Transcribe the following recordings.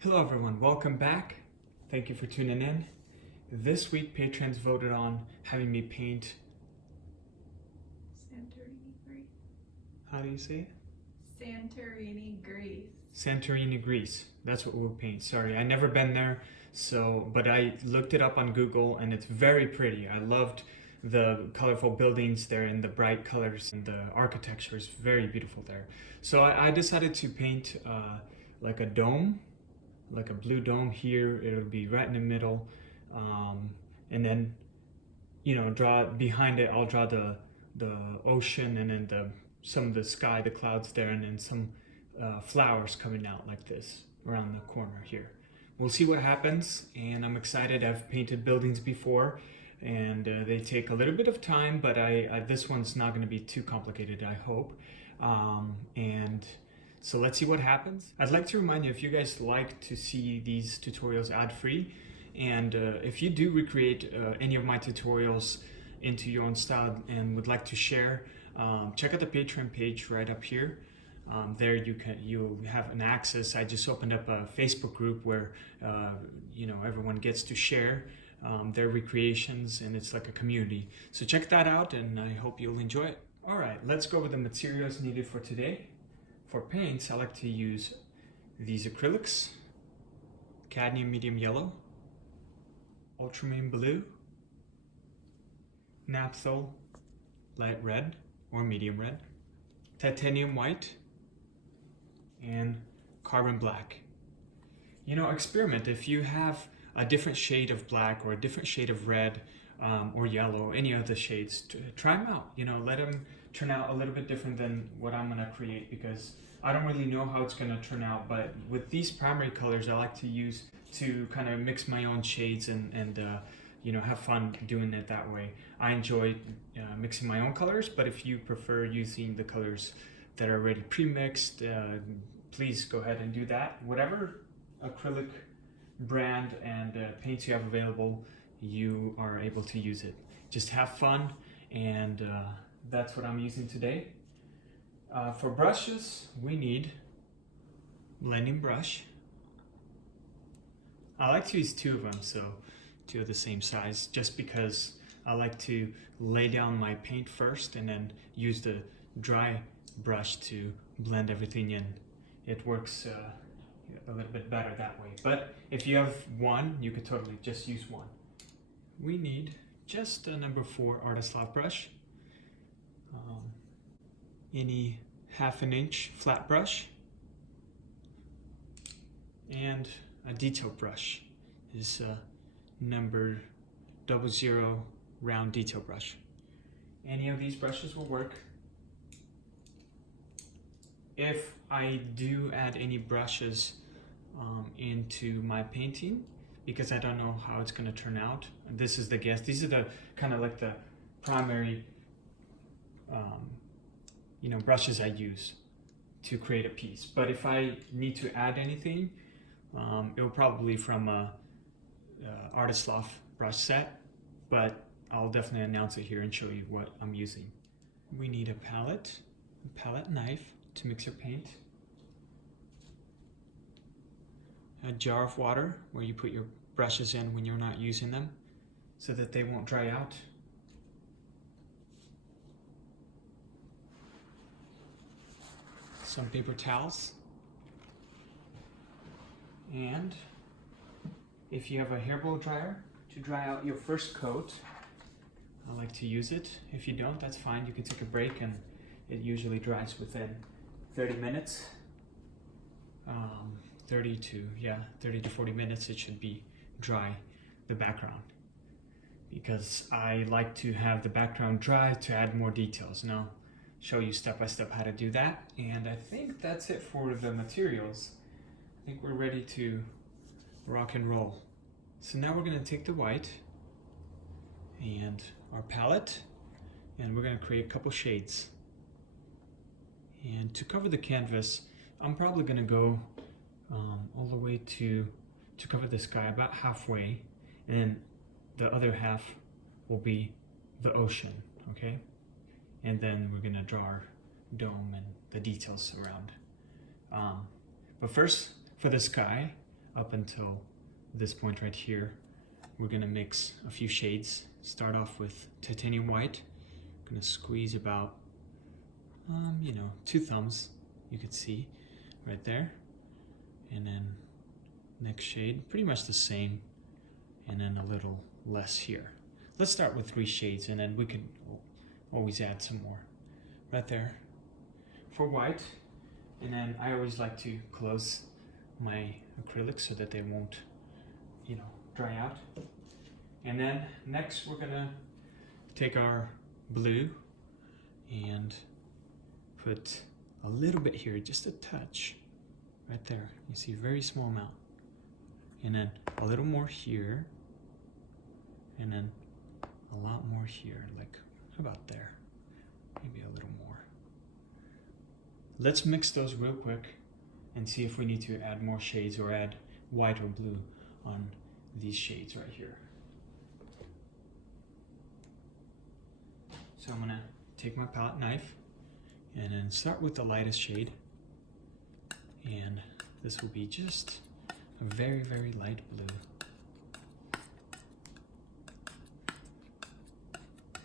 Hello everyone, welcome back. Thank you for tuning in. This week patrons voted on having me paint Santorini Greece. How do you say it? Santorini Greece. Santorini Greece. That's what we'll paint. Sorry, I never been there, but I looked it up on Google and it's very pretty. I loved the colorful buildings there and the bright colors, and the architecture is very beautiful there. So I decided to paint like a dome, like a blue dome here. It'll be right in the middle, and then draw behind it. I'll draw the ocean, and then some of the sky, the clouds there, and then some flowers coming out like this around the corner here. We'll see what happens, and I'm excited. I've painted buildings before, and they take a little bit of time, but this one's not going to be too complicated, I hope. And so let's see what happens. I'd like to remind you, if you guys like to see these tutorials ad-free, and if you do recreate any of my tutorials into your own style and would like to share, check out the Patreon page right up here. There you'll have an access. I just opened up a Facebook group where everyone gets to share their recreations, and it's like a community. So check that out, and I hope you'll enjoy it. All right, let's go over the materials needed for today. For paints, I like to use these acrylics, cadmium medium yellow, ultramarine blue, naphthol light red or medium red, titanium white, and carbon black. Experiment. If you have a different shade of black or a different shade of red or yellow, any of the shades, try them out. Let them turn out a little bit different than what I'm going to create, because I don't really know how it's going to turn out. But with these primary colors, I like to use to kind of mix my own shades and have fun doing it that way. I enjoy mixing my own colors, but if you prefer using the colors that are already pre-mixed, please go ahead and do that. Whatever acrylic brand and paints you have available, you are able to use it. Just have fun, and that's what I'm using today. For brushes, we need blending brush. I like to use two of them, so two of the same size, just because I like to lay down my paint first and then use the dry brush to blend everything in. It works a little bit better that way. But if you have one, you could totally just use one. We need just a number 4 artist loft brush, any 1/2 inch flat brush, and a detail brush. This number 00 round detail brush. Any of these brushes will work. If I do add any brushes into my painting, because I don't know how it's going to turn out, this is the guess. These are the kind of like the primary brushes I use to create a piece. But if I need to add anything, it will probably from a artist loft brush set, but I'll definitely announce it here and show you what I'm using. We need a palette knife to mix your paint, a jar of water where you put your brushes in when you're not using them so that they won't dry out, some paper towels, and if you have a hair blow dryer to dry out your first coat, I like to use it. If you don't, that's fine. You can take a break, and it usually dries within 30 minutes. 30 to 40 minutes it should be dry, the background, because I like to have the background dry to add more details, and I'll show you step by step how to do that. And I think that's it for the materials. I think we're ready to rock and roll. So now we're going to take the white and our palette, and we're going to create a couple shades. And to cover the canvas, I'm probably going to go all the way to cover the sky about halfway, and the other half will be the ocean, okay? And then we're gonna draw our dome and the details around. But first, for the sky, up until this point right here. We're gonna mix a few shades. Start off with titanium white. I'm gonna squeeze about, 2 thumbs, you could see right there. And then next shade, pretty much the same, and then a little less here. Let's start with 3 shades, and then we could always add some more right there for white. And then I always like to close my acrylics so that they won't, dry out. And then next we're gonna take our blue and put a little bit here, just a touch right there. You see, very small amount. And then a little more here, and then a lot more here, like about there, maybe a little more. Let's mix those real quick and see if we need to add more shades or add white or blue on these shades right here. So I'm gonna take my palette knife and then start with the lightest shade, and this will be just a very, very light blue.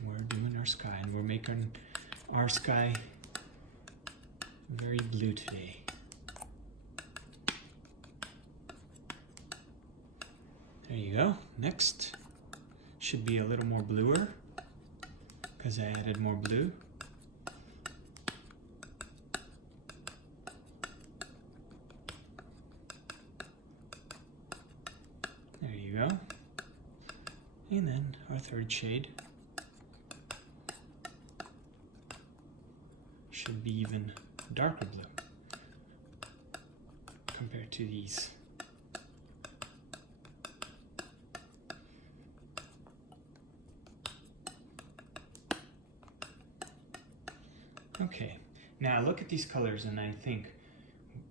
We're doing our sky, and we're making our sky very blue today. There you go. Next should be a little more bluer because I added more blue. There you go. And then our third shade should be even darker blue compared to these. Okay, now I look at these colors and I think,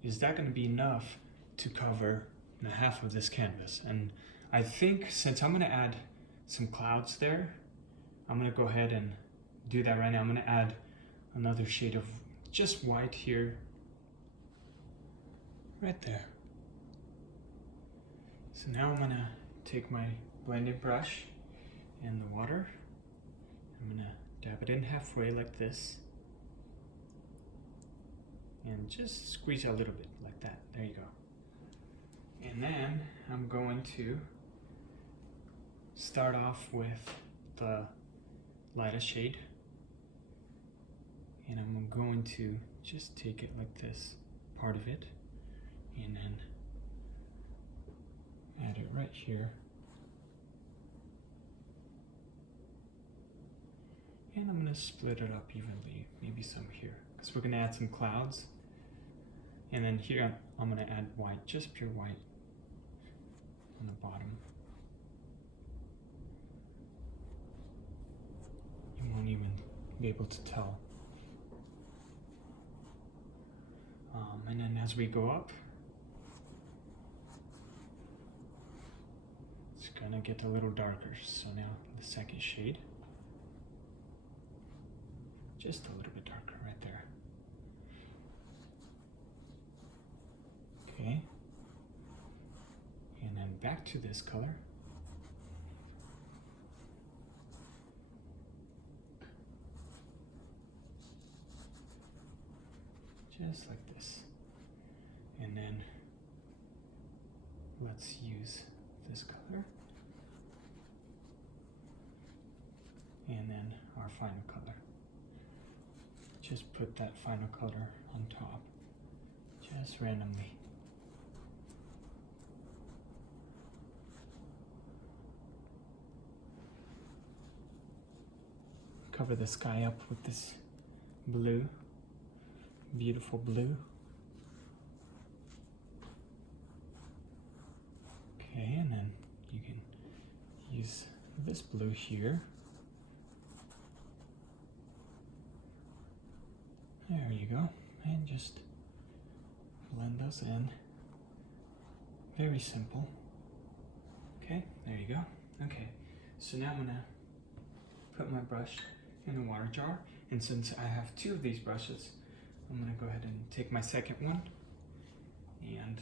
is that going to be enough to cover half of this canvas? And I think since I'm going to add some clouds there, I'm going to go ahead and do that right now. I'm going to add another shade of just white here, right there. So now I'm going to take my blending brush and the water. I'm going to dab it in halfway like this. And just squeeze a little bit like that. There you go. And then I'm going to start off with the lightest shade. And I'm going to just take it like this, part of it, and then add it right here. And I'm going to split it up evenly, maybe some here, because we're going to add some clouds. And then here I'm going to add white, just pure white on the bottom. You won't even be able to tell. And then as we go up, it's going to get a little darker. So now the second shade, just a little bit darker right there. Okay, and then back to this color. Just like this. And then let's use this color. And then our final color. Just put that final color on top, just randomly. Cover the sky up with this blue, beautiful blue. Okay, and then you can use this blue here. There you go, and just blend those in. Very simple. Okay, there you go. Okay, so now I'm gonna put my brush in the water jar, and since I have 2 of these brushes, I'm gonna go ahead and take my second one, and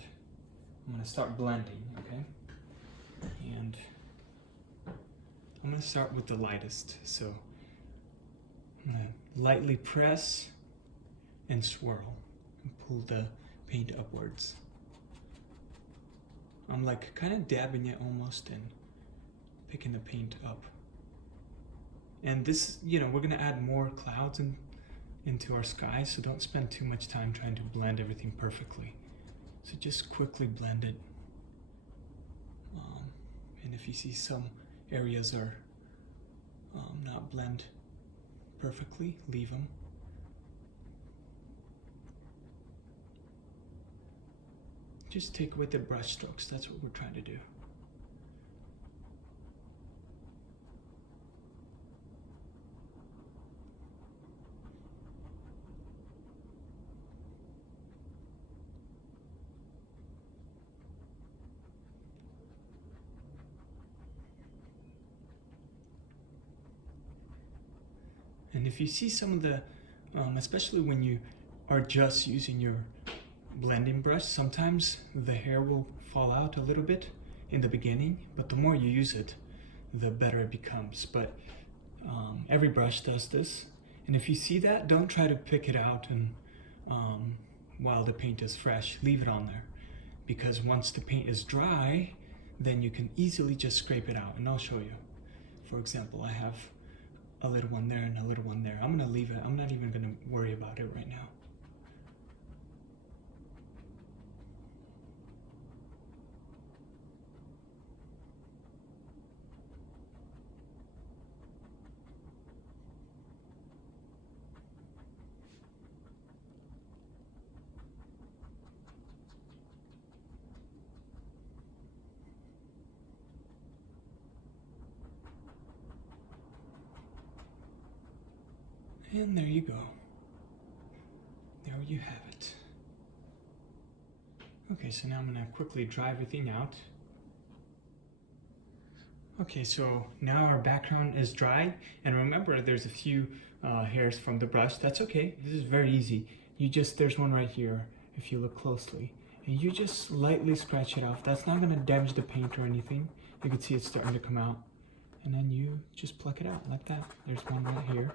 I'm gonna start blending, okay? And I'm gonna start with the lightest. So I'm gonna lightly press and swirl and pull the paint upwards. I'm like kind of dabbing it almost and picking the paint up. And this, we're gonna add more clouds into our sky, so don't spend too much time trying to blend everything perfectly. So just quickly blend it. And if you see some areas are not blend perfectly, leave them. Just take with the brush strokes, that's what we're trying to do. And if you see some of the, especially when you are just using your blending brush, sometimes the hair will fall out a little bit in the beginning, but the more you use it, the better it becomes. But every brush does this. And if you see that, don't try to pick it out and while the paint is fresh, leave it on there. Because once the paint is dry, then you can easily just scrape it out. And I'll show you. For example, I have a little one there and a little one there. I'm gonna leave it. I'm not even gonna worry about it right now. And there you go. There you have it. Okay, so now I'm gonna quickly dry everything out. Okay, so now our background is dry, and remember there's a few hairs from the brush. That's okay, this is very easy. There's one right here, if you look closely. And you just lightly scratch it off. That's not gonna damage the paint or anything. You can see it's starting to come out. And then you just pluck it out like that. There's one right here.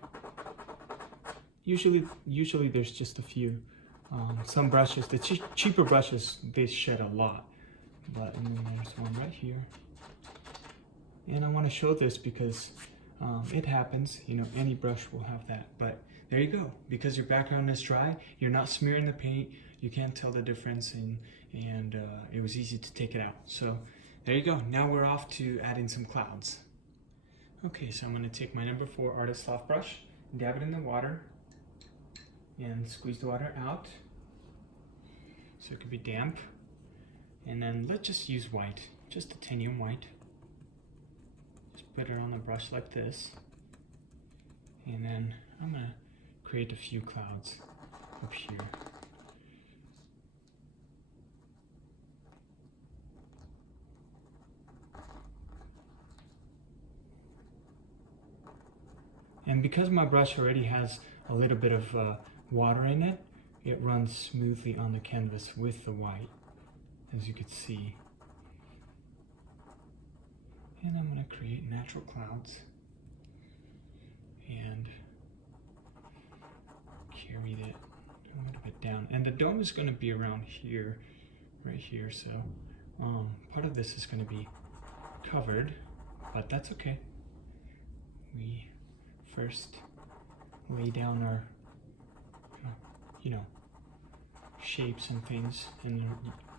Usually there's just a few. Some brushes, the cheaper brushes, they shed a lot. But and then there's one right here. And I want to show this because it happens. Any brush will have that. But there you go. Because your background is dry, you're not smearing the paint. You can't tell the difference, and it was easy to take it out. So there you go. Now we're off to adding some clouds. Okay, so I'm going to take my number 4 Artist Soft brush, dab it in the water, and squeeze the water out so it could be damp. And then let's just use white, just titanium white. Just put it on the brush like this. And then I'm gonna create a few clouds up here. And because my brush already has a little bit of water in it, it runs smoothly on the canvas with the white, as you could see. And I'm going to create natural clouds and carry it a little bit down. And the dome is going to be around here, right here, so part of this is going to be covered, but that's okay. We first lay down our shapes and things, and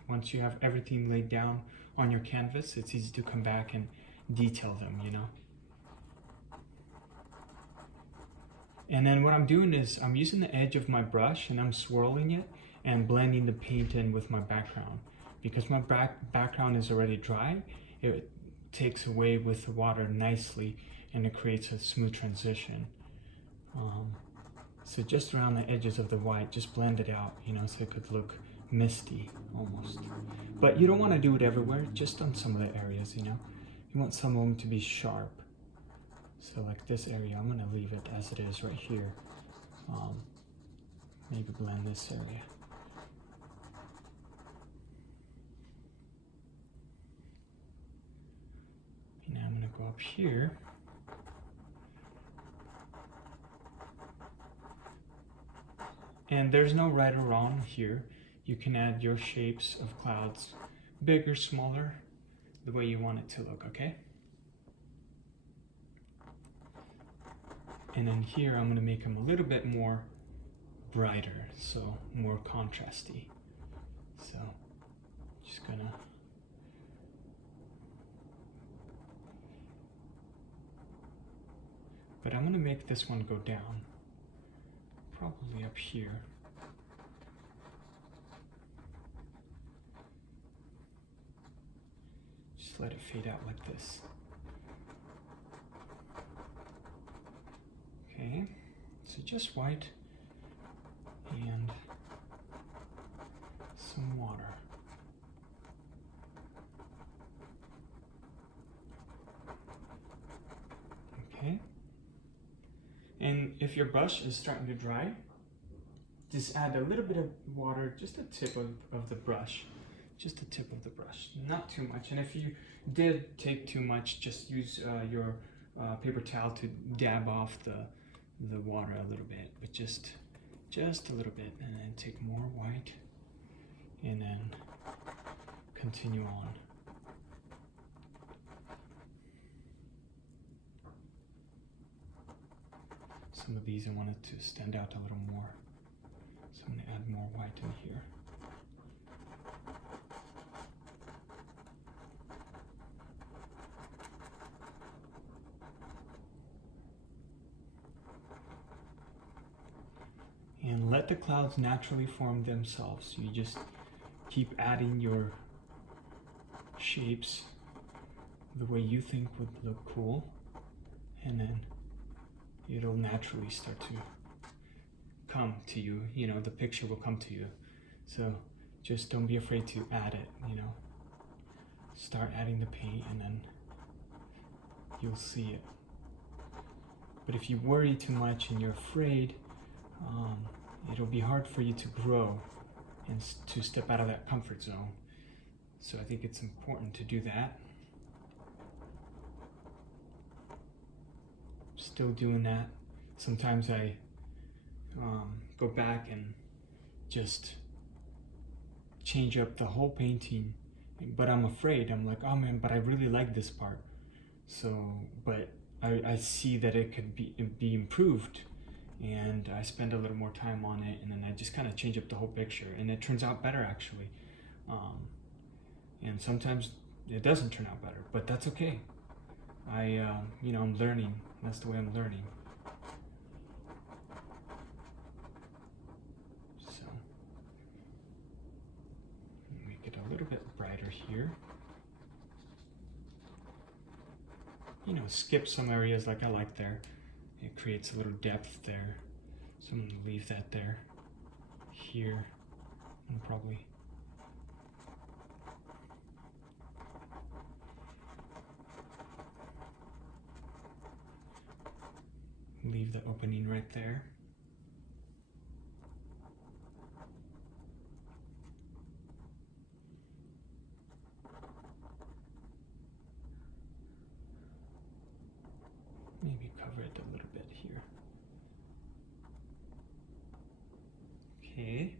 once you have everything laid down on your canvas, it's easy to come back and detail them, And then what I'm doing is I'm using the edge of my brush and I'm swirling it and blending the paint in with my background. Because my background is already dry, it takes away with the water nicely and it creates a smooth transition. So just around the edges of the white, just blend it out, so it could look misty almost. But you don't want to do it everywhere, just on some of the areas, You want some of them to be sharp. So like this area, I'm going to leave it as it is right here. Maybe blend this area. go up here. And there's no right or wrong here. You can add your shapes of clouds, bigger, smaller, the way you want it to look, okay? And then here I'm gonna make them a little bit more brighter, so more contrasty. So just gonna but I'm gonna make this one go down, probably up here. Just let it fade out like this. Okay, so just white and some water. Okay, and if your brush is starting to dry, just add a little bit of water, just a tip of the brush, just the tip of the brush, not too much. And if you did take too much, just use your paper towel to dab off the water a little bit, but just a little bit, and then take more white, and then continue on. Some of these I wanted to stand out a little more, so I'm going to add more white in here. And let the clouds naturally form themselves. You just keep adding your shapes the way you think would look cool, and then it'll naturally start to come to you. You know, the picture will come to you. So just don't be afraid to add it, you know. Start adding the paint and then you'll see it. But if you worry too much and you're afraid, it'll be hard for you to grow and to step out of that comfort zone. So I think it's important to do that. Still doing that. Sometimes I go back and just change up the whole painting, but I'm afraid. I'm like, oh man, but I really like this part. So, but I see that it could be improved, and I spend a little more time on it, and then I just kind of change up the whole picture, and it turns out better actually. And sometimes it doesn't turn out better, but that's okay. You know, I'm learning. That's the way I'm learning. So make it a little bit brighter here. You know, skip some areas like I like there. It creates a little depth there. So I'm going to leave that there. Here, and probably leave the opening right there. Maybe cover it a little bit here. Okay.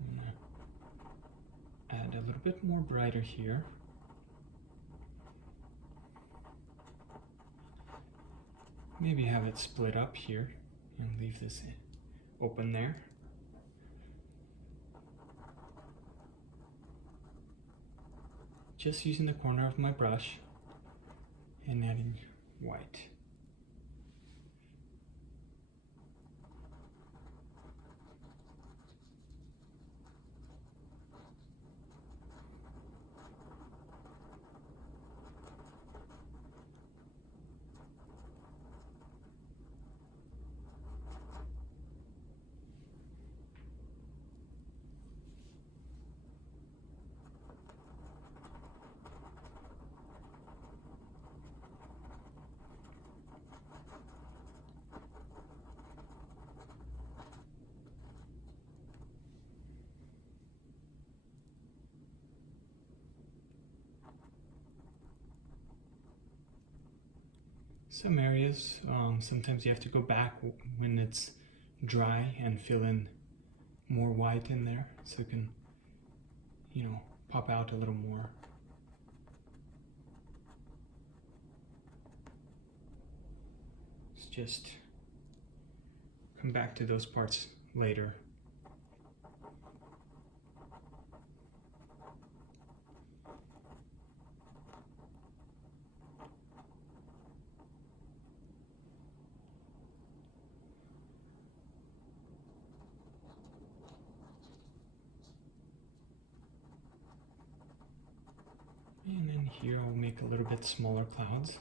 I'm gonna add a little bit more brighter here. Maybe have it split up here and leave this open there. Just using the corner of my brush and adding white. some areas. Sometimes you have to go back when it's dry and fill in more white in there so it can, you know, pop out a little more. Let's just come back to those parts later. And then here I'll make a little bit smaller clouds.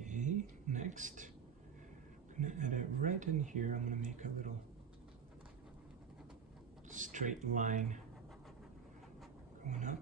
Okay, next, I'm gonna add it right in here. I'm gonna make a little straight line going up.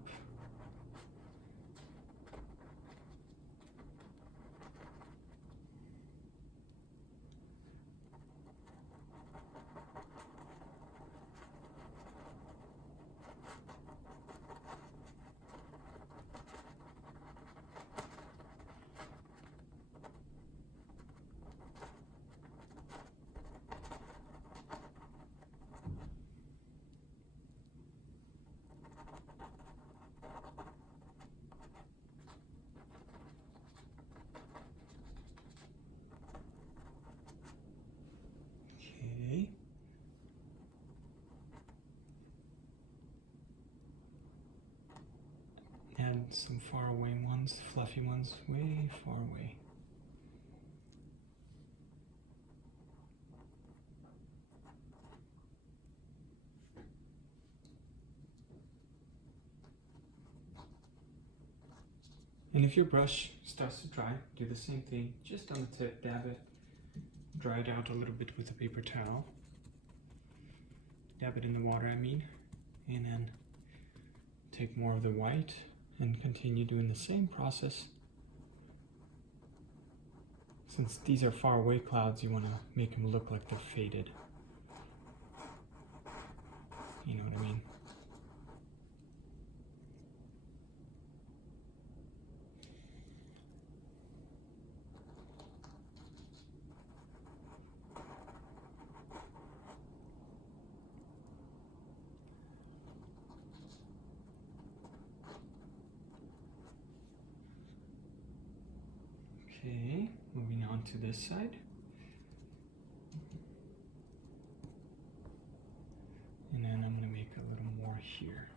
Okay. Add some far away ones, fluffy ones, way far away. And if your brush starts to dry, do the same thing, just on the tip, dab it, dry it out a little bit with a paper towel. Dab it in the water, I mean, and then take more of the white and continue doing the same process. Since these are far away clouds, you want to make them look like they're faded. You know what I mean? Okay, moving on to this side. And then I'm going to make a little more here.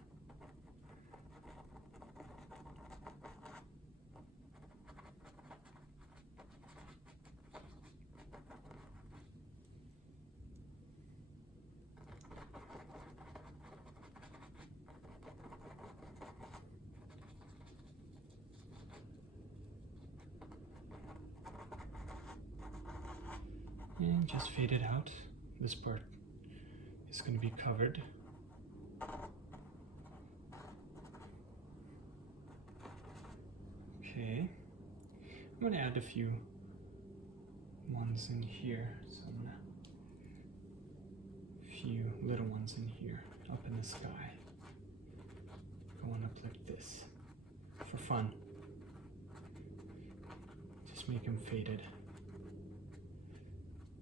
And just fade it out. This part is going to be covered. Okay, I'm going to add a few ones in here. So I'm going to, few little ones in here, up in the sky. Going up like this, for fun. Just make them faded.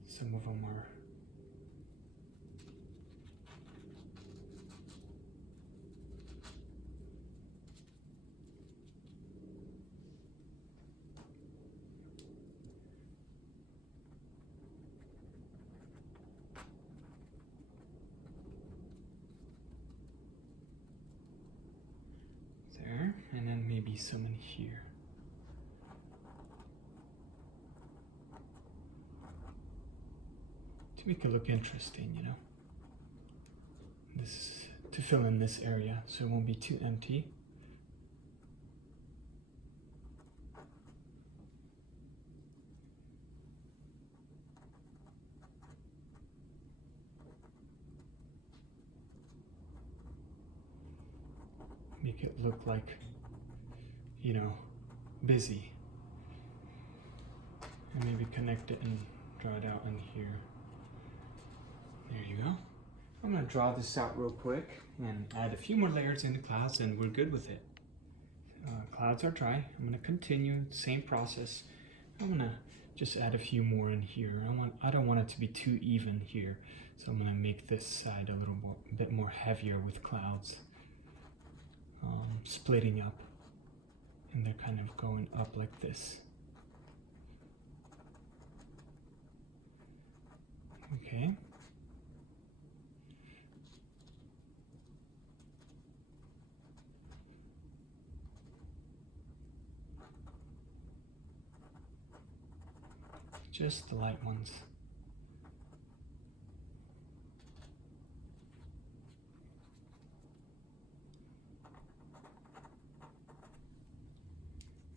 Some of them are there, and then maybe some in here. To make it look interesting, you know. This to fill in this area so it won't be too empty. make it look like, you know, busy. And maybe connect it and draw it out in here. There you go. I'm gonna draw this out real quick and add a few more layers in the clouds and we're good with it. Clouds are dry. I'm gonna continue the same process. I'm gonna just add a few more in here. I don't want it to be too even here, so I'm gonna make this side a bit more heavier with clouds, splitting up, and they're kind of going up like this. Okay. Just the light ones.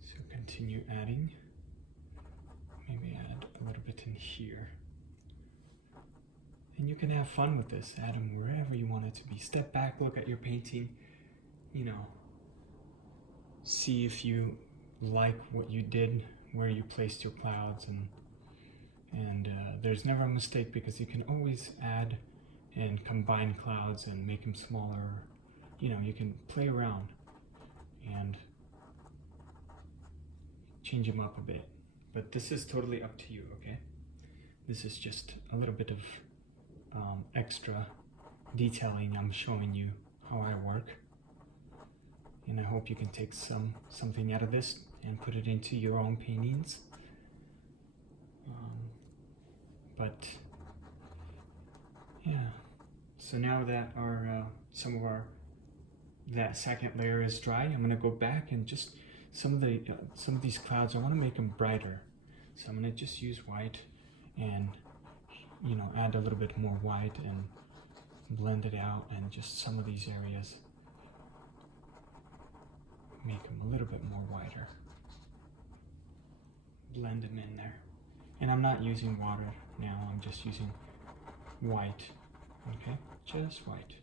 So continue adding. Maybe add a little bit in here. And you can have fun with this. Add them wherever you want it to be. Step back, look at your painting, you know, see if you like what you did, where you placed your clouds, and there's never a mistake because you can always add and combine clouds and make them smaller. You know, you can play around and change them up a bit. But this is totally up to you, okay? This is just a little bit of extra detailing. I'm showing you how I work. And I hope you can take something out of this and put it into your own paintings. But yeah, so now that our that second layer is dry, I'm gonna go back and just some of these clouds, I want to make them brighter. So I'm gonna just use white and, you know, add a little bit more white and blend it out, and just some of these areas make them a little bit more whiter. Blend them in there. And I'm not using water now, I'm just using white, okay? Just white.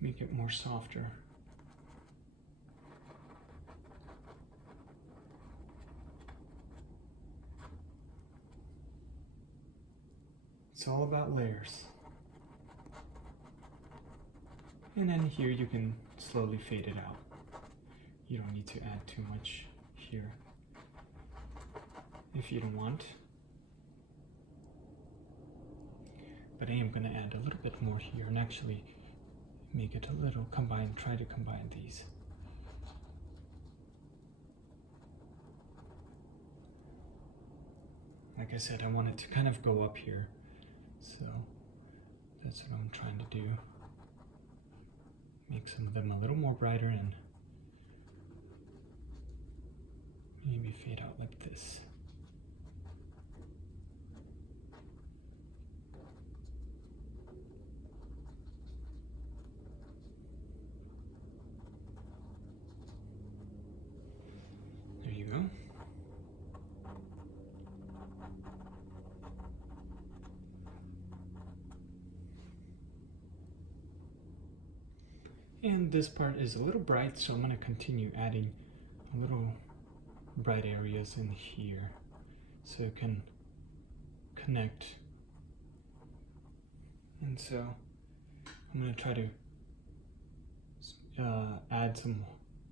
Make it more softer. It's all about layers. And then here you can slowly fade it out. You don't need to add too much here if you don't want. But I am going to add a little bit more here and actually make it a little try to combine these. Like I said, I want it to kind of go up here. So that's what I'm trying to do. Make some of them a little more brighter and maybe fade out like this. There you go. And this part is a little bright, so I'm going to continue adding a little bright areas in here so it can connect. And so I'm going to try to add some,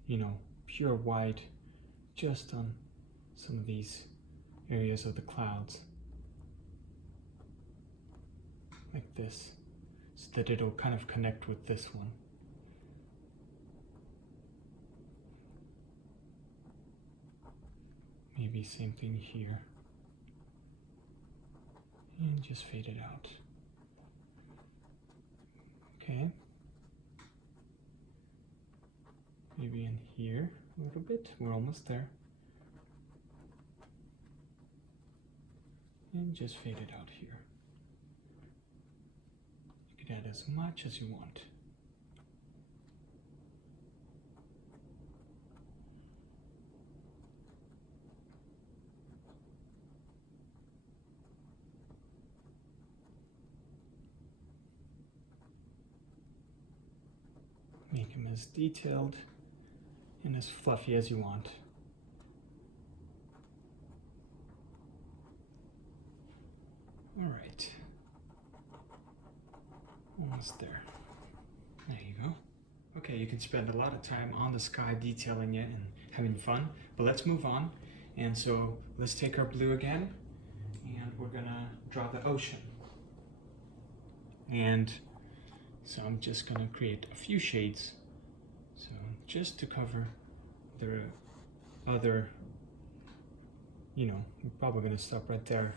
you know, pure white just on some of these areas of the clouds. like this, so that it'll kind of connect with this one. Maybe same thing here. And just fade it out. Okay. Maybe in here a little bit. We're almost there. And just fade it out here. You can add as much as you want. Make them as detailed and as fluffy as you want. All right, almost there. There you go. Okay, you can spend a lot of time on the sky detailing it and having fun, but let's move on. And so let's take our blue again, and we're gonna draw the ocean. And so I'm just gonna create a few shades, so just to cover the other, you know, we're probably gonna stop right there,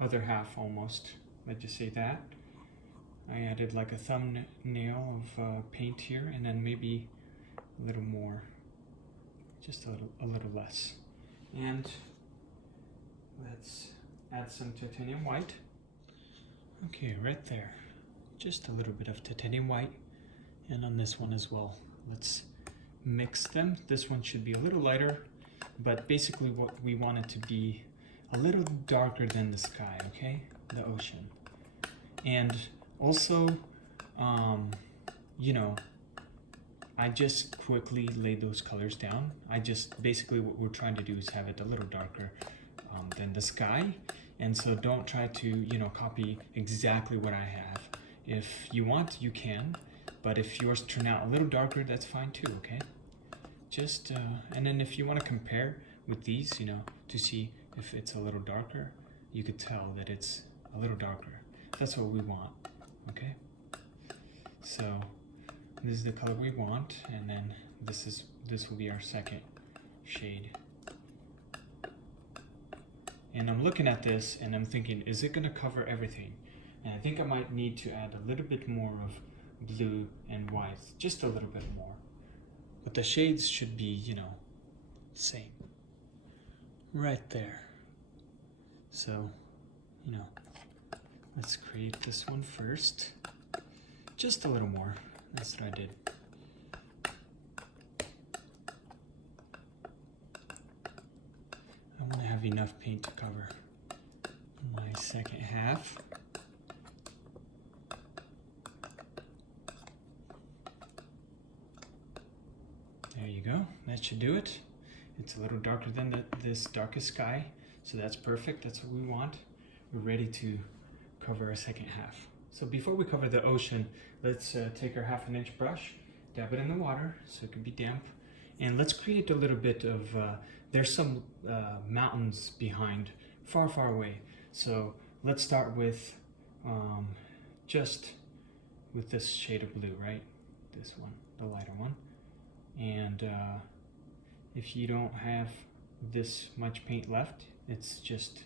other half almost, let's just say that. I added like a thumbnail of paint here, and then maybe a little more, just a little less. And let's add some titanium white. Okay, right there. Just a little bit of titanium white, and on this one as well. Let's mix them. This one should be a little lighter, but basically what we want it to be a little darker than the sky, okay? The ocean. And also, you know, I just quickly laid those colors down. Basically what we're trying to do is have it a little darker than the sky. And so don't try to, you know, copy exactly what I have. If you want, you can, but if yours turn out a little darker, that's fine too, okay? Just, and then if you want to compare with these, you know, to see if it's a little darker, you could tell that it's a little darker. That's what we want, okay? So this is the color we want, and then this will be our second shade. And I'm looking at this and I'm thinking, is it gonna cover everything? And I think I might need to add a little bit more of blue and white, just a little bit more. But the shades should be, you know, same. Right there. So, you know, let's create this one first. Just a little more, that's what I did. I want to have enough paint to cover my second half. There you go, that should do it. It's a little darker than this darkest sky, so that's perfect, that's what we want. We're ready to cover our second half. So before we cover the ocean, let's take our 1/2 inch brush, dab it in the water so it can be damp, and let's create a little bit of, there's some mountains behind, far, far away. So let's start with just with this shade of blue, right? This one, the lighter one. And if you don't have this much paint left, it's just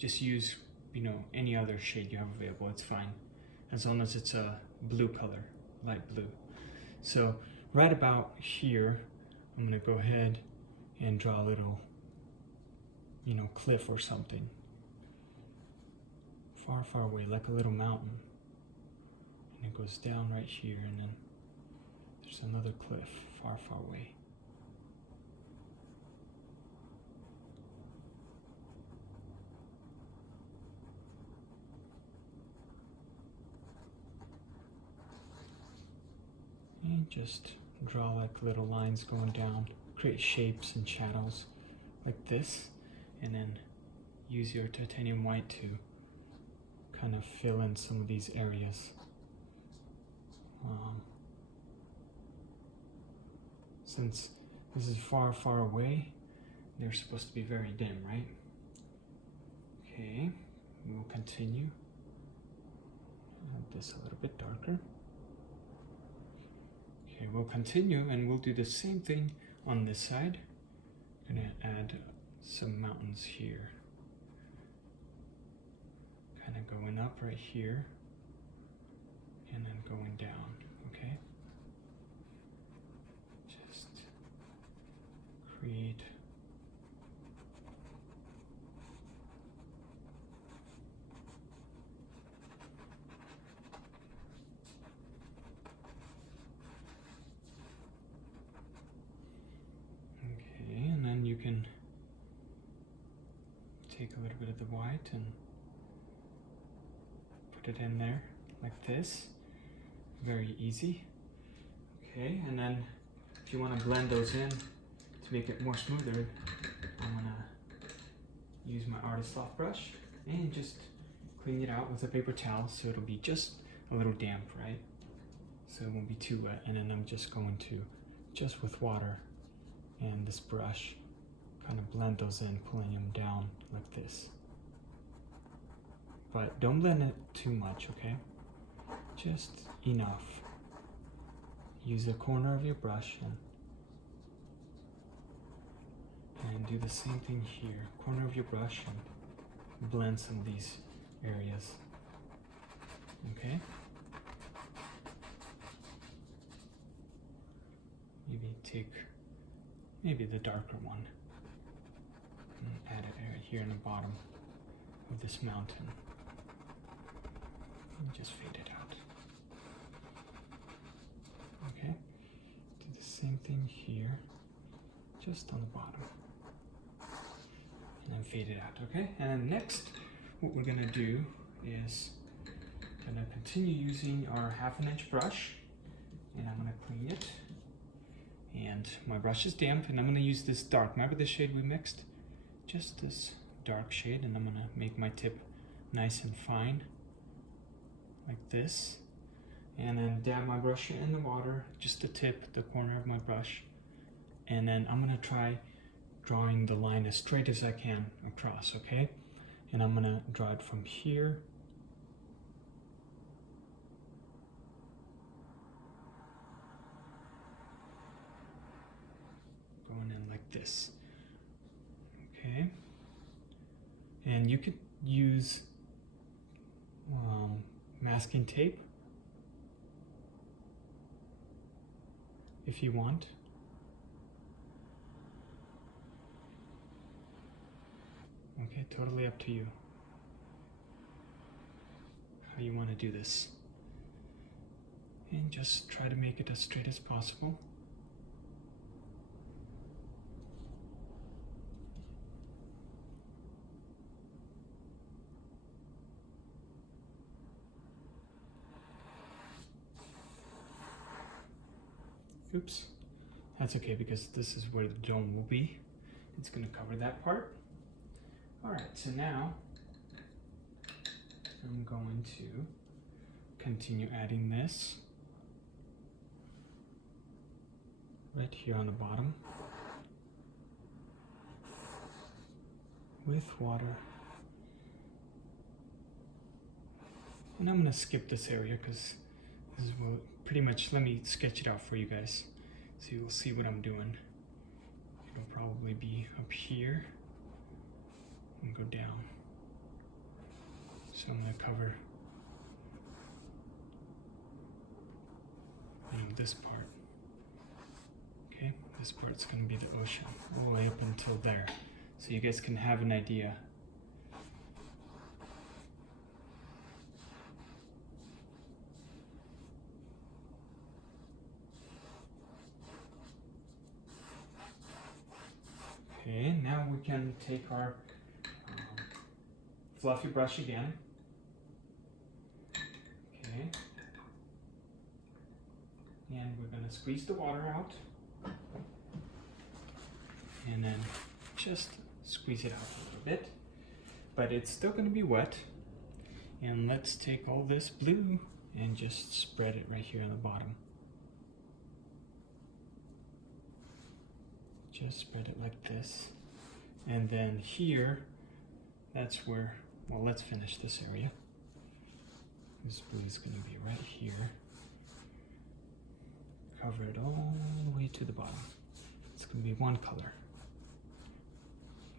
use, you know, any other shade you have available, it's fine, as long as it's a blue color, light blue. So right about here, I'm gonna go ahead and draw a little, you know, cliff or something, far, far away, like a little mountain. And it goes down right here, and then there's another cliff far, far away. And just draw like little lines going down, create shapes and shadows like this, and then use your titanium white to kind of fill in some of these areas. Since this is far, far away, they're supposed to be very dim, right? Okay, we will continue. Add this a little bit darker. Okay, we'll continue and we'll do the same thing on this side. I'm gonna add some mountains here. Kind of going up right here and then going down, okay? Just create you can take a little bit of the white and put it in there like this. Very easy. Okay, and then if you want to blend those in to make it more smoother, I'm gonna use my artist soft brush and just clean it out with a paper towel so it'll be just a little damp, right? So it won't be too wet. And then I'm just going to, just with water and this brush, kind of blend those in, pulling them down like this. But don't blend it too much, okay? Just enough. Use the corner of your brush and do the same thing here. Corner of your brush and blend some of these areas. Okay? Maybe take the darker one. And add it right here in the bottom of this mountain. And just fade it out. Okay? Do the same thing here, just on the bottom. And then fade it out, okay? And next, what we're gonna do is gonna continue using our 1/2 inch brush, and I'm gonna clean it. And my brush is damp, and I'm gonna use this dark. Remember the shade we mixed? Just this dark shade, and I'm gonna make my tip nice and fine like this, and then dab my brush in the water, just the tip, the corner of my brush, and then I'm gonna try drawing the line as straight as I can across, okay? And I'm gonna draw it from here going in like this. Okay, and you could use masking tape if you want. Okay, totally up to you how you want to do this. And just try to make it as straight as possible. Oops, that's okay because this is where the dome will be. It's going to cover that part. Alright, so now I'm going to continue adding this right here on the bottom with water. And I'm going to skip this area because this is what pretty much, let me sketch it out for you guys so you'll see what I'm doing. It'll probably be up here and go down. So I'm going to cover this part. Okay, this part's going to be the ocean all the way up until there, so you guys can have an idea. Okay, now we can take our fluffy brush again. Okay. And we're going to squeeze the water out. And then just squeeze it out a little bit. But it's still going to be wet. And let's take all this blue and just spread it right here on the bottom. Just spread it like this. And then here, that's where, well, let's finish this area. This blue is going to be right here. Cover it all the way to the bottom. It's going to be one color.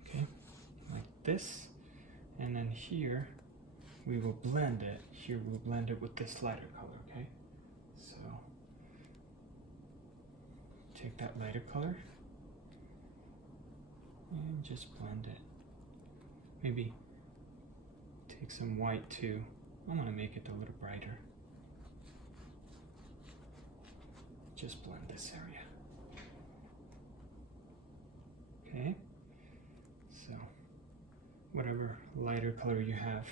Okay, like this. And then here we will blend it. Here we'll blend it with this lighter color, okay? So take that lighter color and just blend it. Maybe take some white too. I'm gonna make it a little brighter. Just blend this area. Okay, so whatever lighter color you have,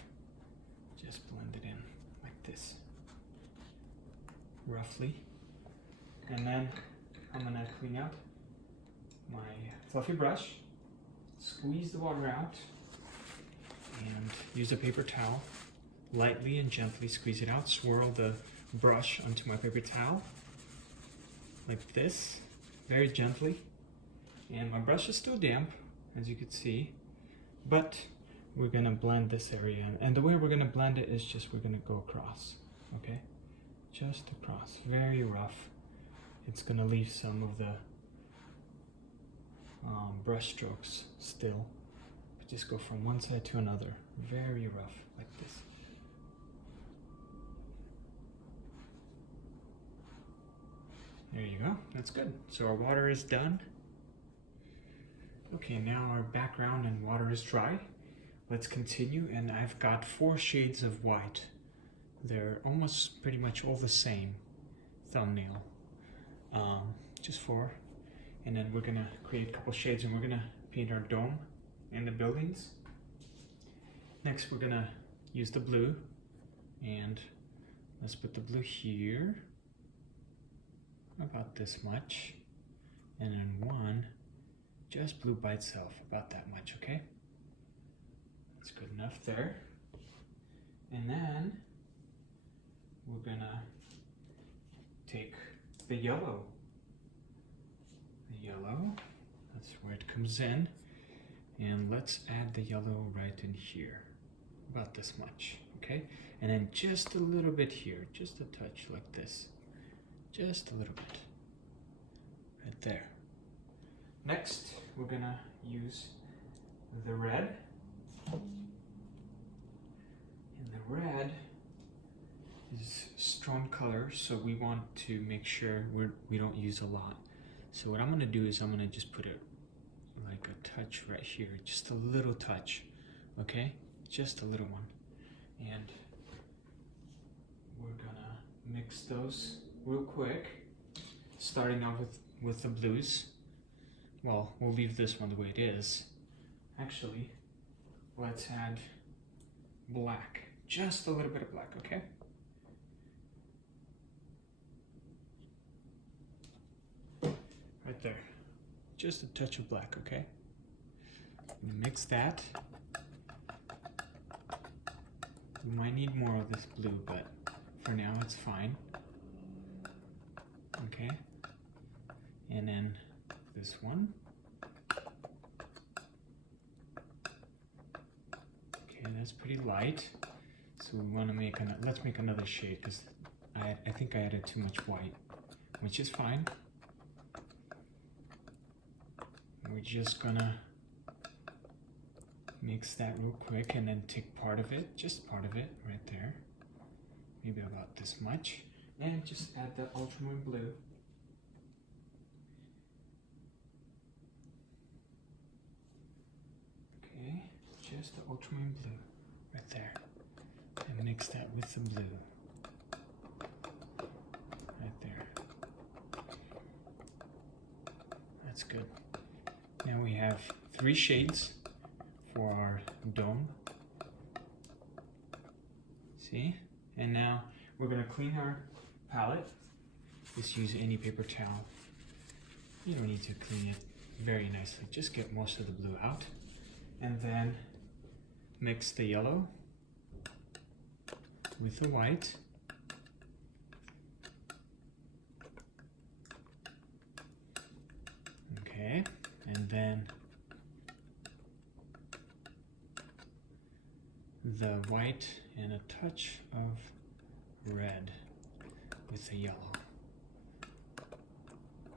just blend it in like this, roughly. And then I'm gonna clean out my fluffy brush, squeeze the water out, and use a paper towel. Lightly and gently squeeze it out, swirl the brush onto my paper towel, like this, very gently. And my brush is still damp, as you can see, but we're gonna blend this area. And the way we're gonna blend it is just we're gonna go across, okay? Just across, very rough. It's gonna leave some of the brush strokes still. But just go from one side to another, very rough, like this. There you go, that's good. So our water is done. Okay, now our background and water is dry. Let's continue, and I've got 4 shades of white. They're almost pretty much all the same thumbnail, just 4. And then we're gonna create a couple shades, and we're gonna paint our dome and the buildings. Next, we're gonna use the blue, and let's put the blue here, about this much, and then 1 just blue by itself, about that much, okay? That's good enough there. And then we're gonna take the yellow. The yellow, that's where it comes in. And let's add the yellow right in here, about this much, okay? And then just a little bit here, just a touch like this. Just a little bit, right there. Next, we're gonna use the red. And the red is strong color, so we want to make sure we don't use a lot. So what I'm gonna do is I'm gonna just put it like a touch right here, just a little touch, okay? Just a little one. And we're gonna mix those real quick, starting out with the blues. Well, we'll leave this one the way it is. Actually, let's add black, just a little bit of black, okay? Right there, just a touch of black, okay? Mix that. We might need more of this blue, but for now it's fine. Okay, and then this one. Okay, that's pretty light. So we want to make let's make another shade, because I think I added too much white, which is fine. We're just gonna mix that real quick, and then take part of it, just part of it, right there. Maybe about this much. And just add the ultramarine blue. Okay, just the ultramarine blue right there. And mix that with the blue. Right there. That's good. Now we have 3 shades for our dome. See? And now we're gonna clean our palette. Just use any paper towel. You don't need to clean it very nicely. Just get most of the blue out. And then mix the yellow with the white. Okay, and then the white and a touch of red with a yellow,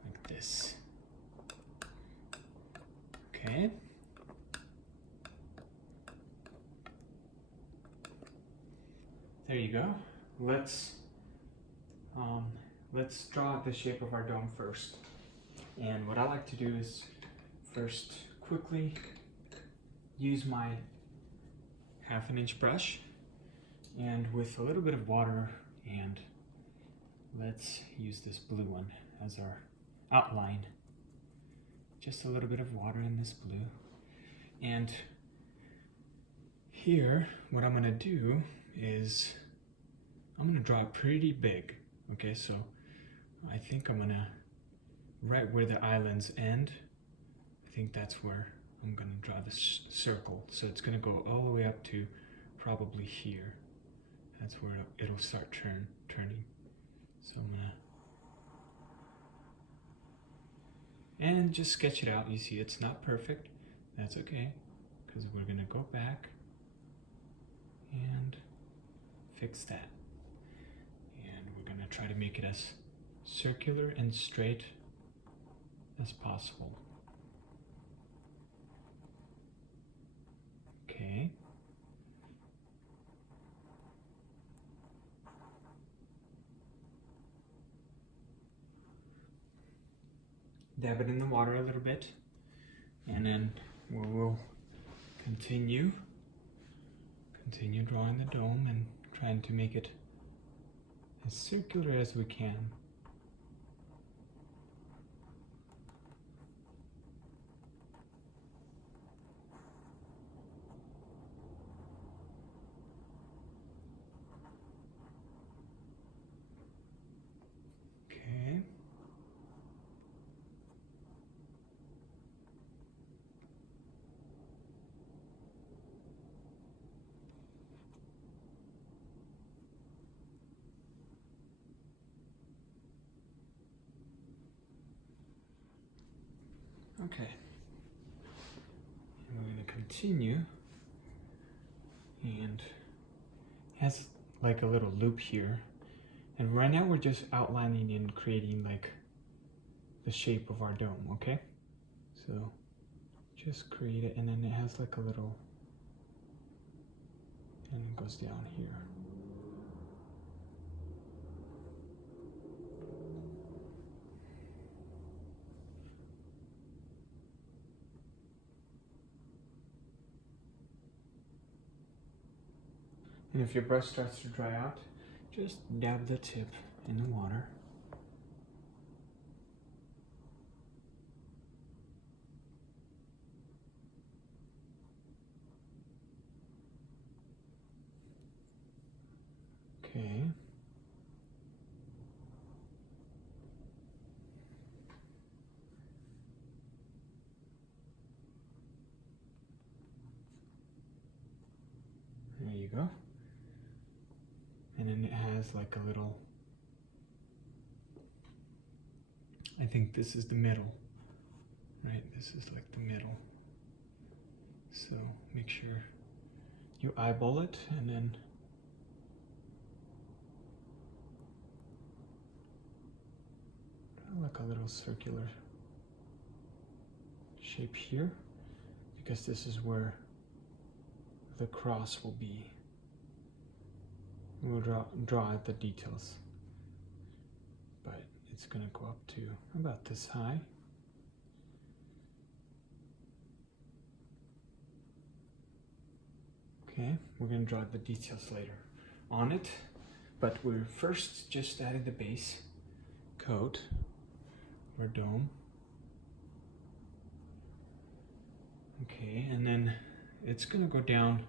like this. Okay. There you go. Let's draw the shape of our dome first. And what I like to do is first quickly use my 1/2 inch brush and with a little bit of water, and let's use this blue one as our outline. Just a little bit of water in this blue. And here, what I'm gonna do is I'm gonna draw it pretty big. Okay, so I think I'm gonna, right where the islands end, I think that's where I'm gonna draw this circle. So it's gonna go all the way up to probably here. That's where it'll start turning. So I'm gonna, and just sketch it out. You see it's not perfect. That's okay, because we're gonna go back and fix that. And we're gonna try to make it as circular and straight as possible. Okay. Dab it in the water a little bit, and then we'll continue drawing the dome and trying to make it as circular as we can. Okay. Okay, and we're going to continue, and it has like a little loop here, and right now we're just outlining and creating like the shape of our dome. Okay, so just create it, and then it has like a little, and it goes down here. And if your brush starts to dry out, just dab the tip in the water. Okay. There you go. And then it has like a little, I think this is the middle, right? This is like the middle. So make sure you eyeball it, and then like a little circular shape here, because this is where the cross will be. We'll draw out the details, but it's gonna go up to about this high. Okay, we're gonna draw the details later on it, but we're first just adding the base coat or dome. Okay, and then it's gonna go down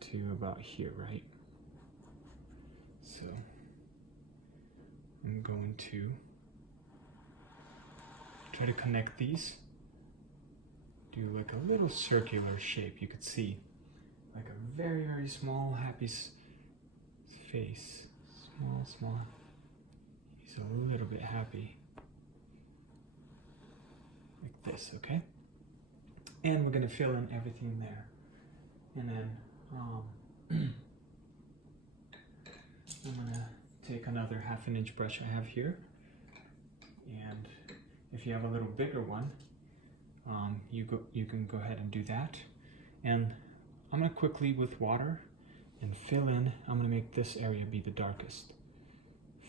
to about here, right? So I'm going to try to connect these, do like a little circular shape. You could see like a very, very small happy face. Small. He's a little bit happy. Like this, okay? And we're gonna fill in everything there. And then I'm gonna take another 1/2 inch brush I have here, and if you have a little bigger one, you can go ahead and do that. And I'm gonna quickly with water and fill in. I'm gonna make this area be the darkest.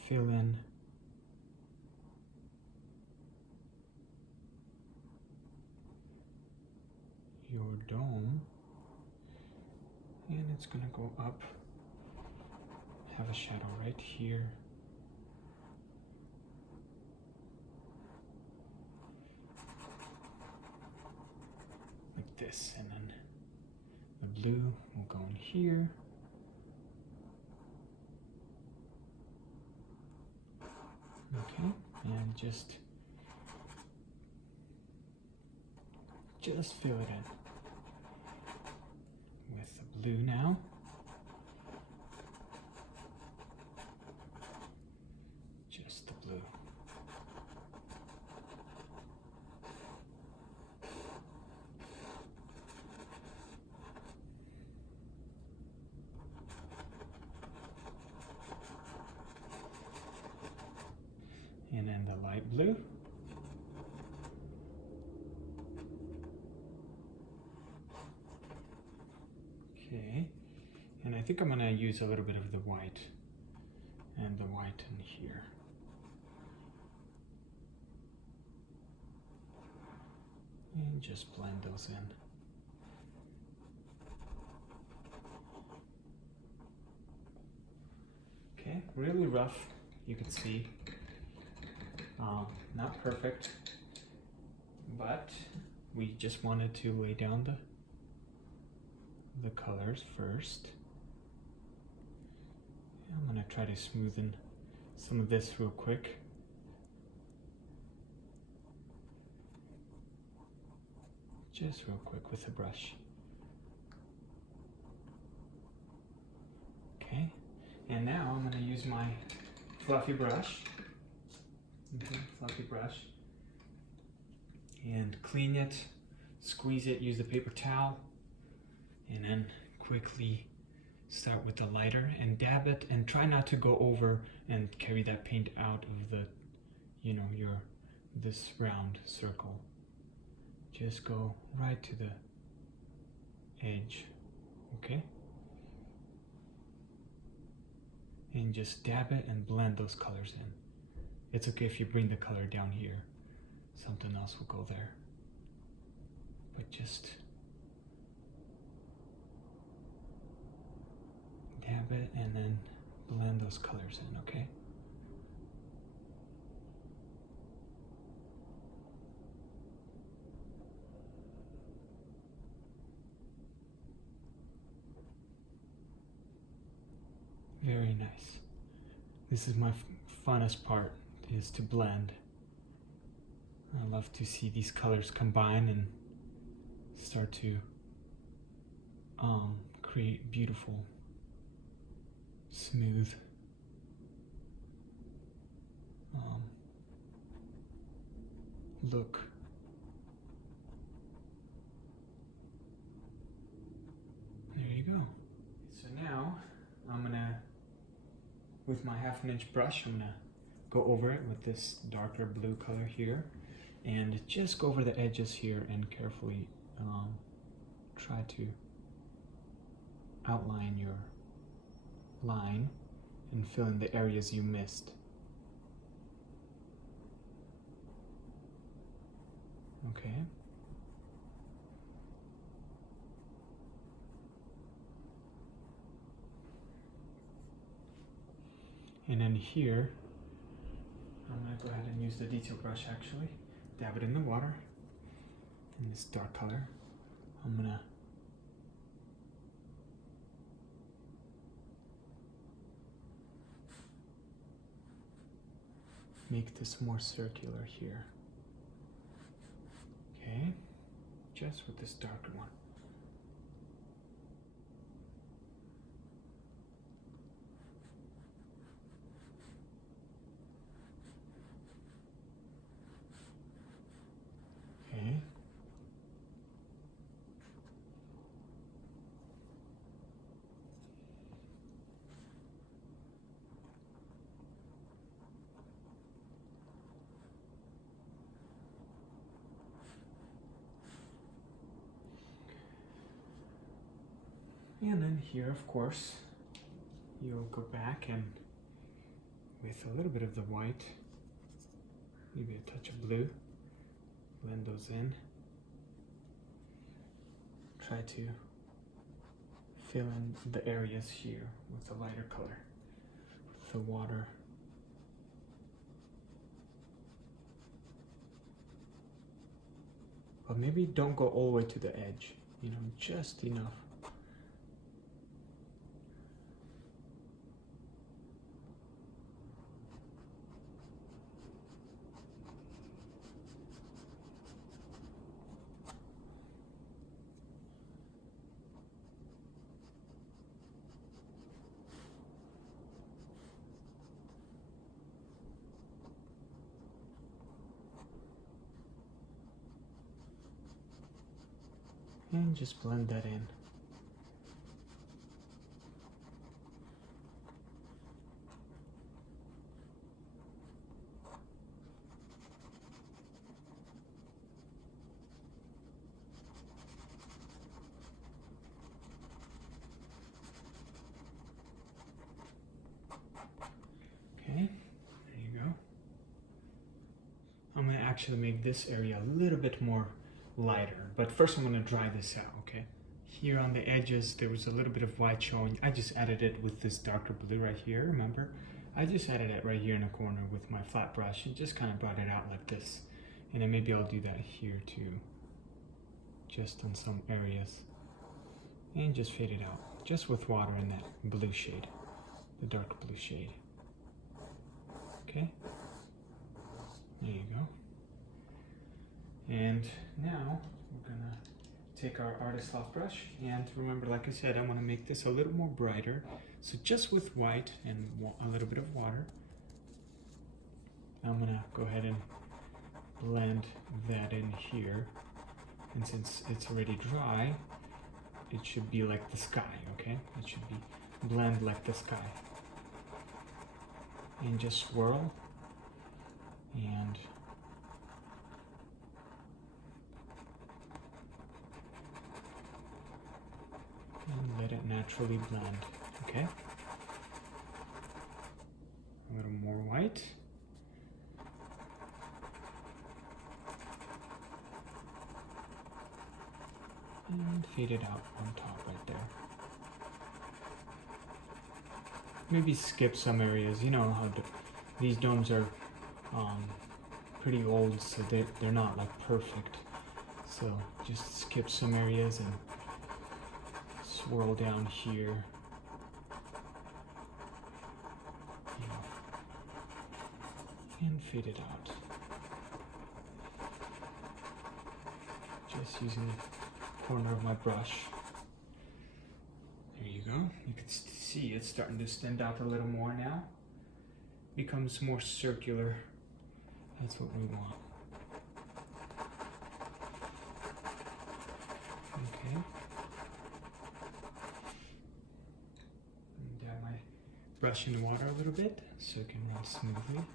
Fill in your dome, and it's gonna go up. Have a shadow right here. Like this, and then the blue will go in here. Okay, and just fill it in with the blue now. Just the blue. And then the light blue. Okay, and I think I'm gonna use a little bit of the white and the white in here. And just blend those in. Okay, really rough, you can see. Not perfect, but we just wanted to lay down the colors first. I'm gonna try to smoothen some of this real quick. Just real quick with the brush. Okay, and now I'm gonna use my fluffy brush. Fluffy brush. And clean it, squeeze it, use the paper towel, and then quickly start with the lighter and dab it, and try not to go over and carry that paint out of the, this round circle. Just go right to the edge, okay? And just dab it and blend those colors in. It's okay if you bring the color down here. Something else will go there. But just dab it and then blend those colors in, okay? Very nice. This is my funnest part, is to blend. I love to see these colors combine and start to create beautiful, smooth look. There you go. So now I'm gonna, with my 1/2 inch brush, I'm gonna go over it with this darker blue color here, and just go over the edges here and carefully try to outline your line and fill in the areas you missed. Okay. And then here, I'm gonna go ahead and use the detail brush actually. Dab it in the water, in this dark color. I'm gonna make this more circular here. Okay, just with this darker one. Okay. And then here, of course, you'll go back and with a little bit of the white, maybe a touch of blue, blend those in. Try to fill in the areas here with a lighter color, with the water. But maybe don't go all the way to the edge, you know, just enough. And just blend that in. Okay, there you go. I'm going to actually make this area a little bit more lighter, but first I'm going to dry this out, okay? Here on the edges there was a little bit of white showing. I just added it with this darker blue right here, remember? I just added it right here in the corner with my flat brush and just kind of brought it out like this. And then maybe I'll do that here too, just on some areas. And just fade it out, just with water in that blue shade, the dark blue shade. Okay, there you go. And now we're gonna take our artist soft brush, and remember, like I said, I want to make this a little more brighter. So just with white and a little bit of water, I'm gonna go ahead and blend that in here. And since it's already dry, it should be like the sky, okay? It should be blend like the sky. And just swirl and let it naturally blend, okay? A little more white. And fade it out on top right there. Maybe skip some areas. You know how these domes are pretty old, so they're not like perfect. So just skip some areas and swirl down here. And fade it out. Just using the corner of my brush. There you go. You can see it's starting to stand out a little more now. Becomes more circular. That's what we want. Okay. And dab my brush in the water a little bit so it can run smoothly.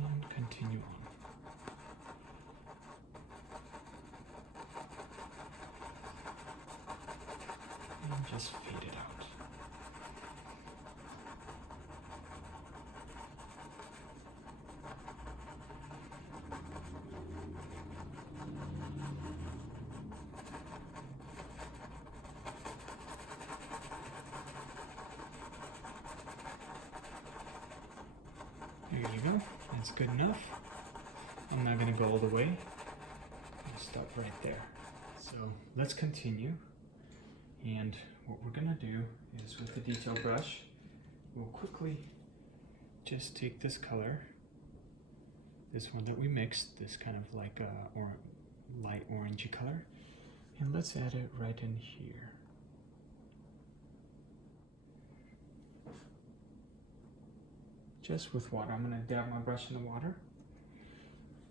And continue on. And just fade it out. There you go. That's good enough. I'm not going to go all the way. I'll stop right there. So let's continue. And what we're going to do is with the detail brush, we'll quickly just take this color, this one that we mixed, this kind of like or light orangey color, and let's add it right in here. Just with water. I'm going to dab my brush in the water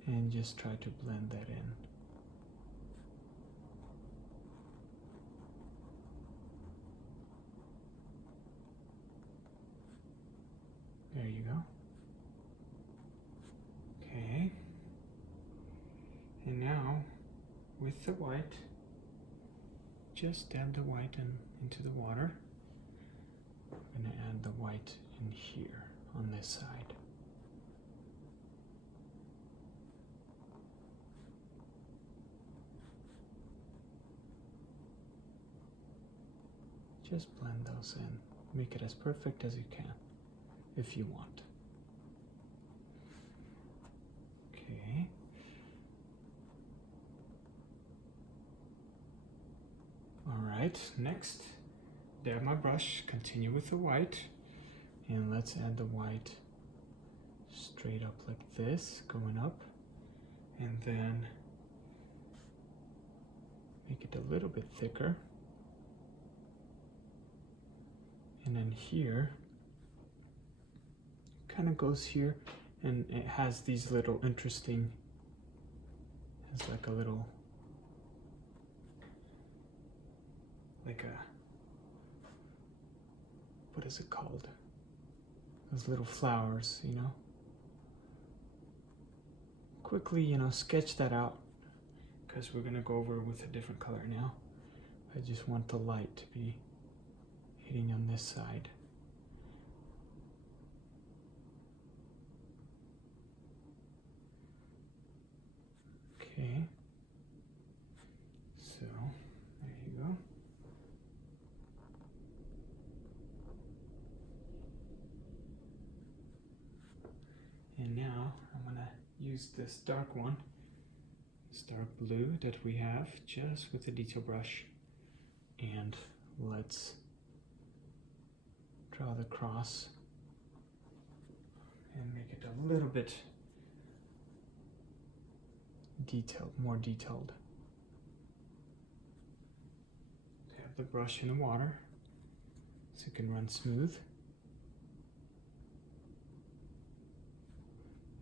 and just try to blend that in. There you go. Okay. And now, with the white, just dab the white into the water. I'm going to add the white in here on this side. Just blend those in. Make it as perfect as you can, if you want. Okay. Alright, next, dab my brush, continue with the white, and let's add the white straight up like this, going up, and then make it a little bit thicker. And then here, kind of goes here, and it has these little interesting, it's like a little, like a, what is it called? Those little flowers, you know? Quickly, you know, sketch that out, because we're gonna go over with a different color now. I just want the light to be hitting on this side. Okay, so there you go. And now I'm gonna use this dark one, this dark blue that we have, just with the detail brush, and let's draw the cross and make it a little bit detailed, more detailed. Have the brush in the water so it can run smooth.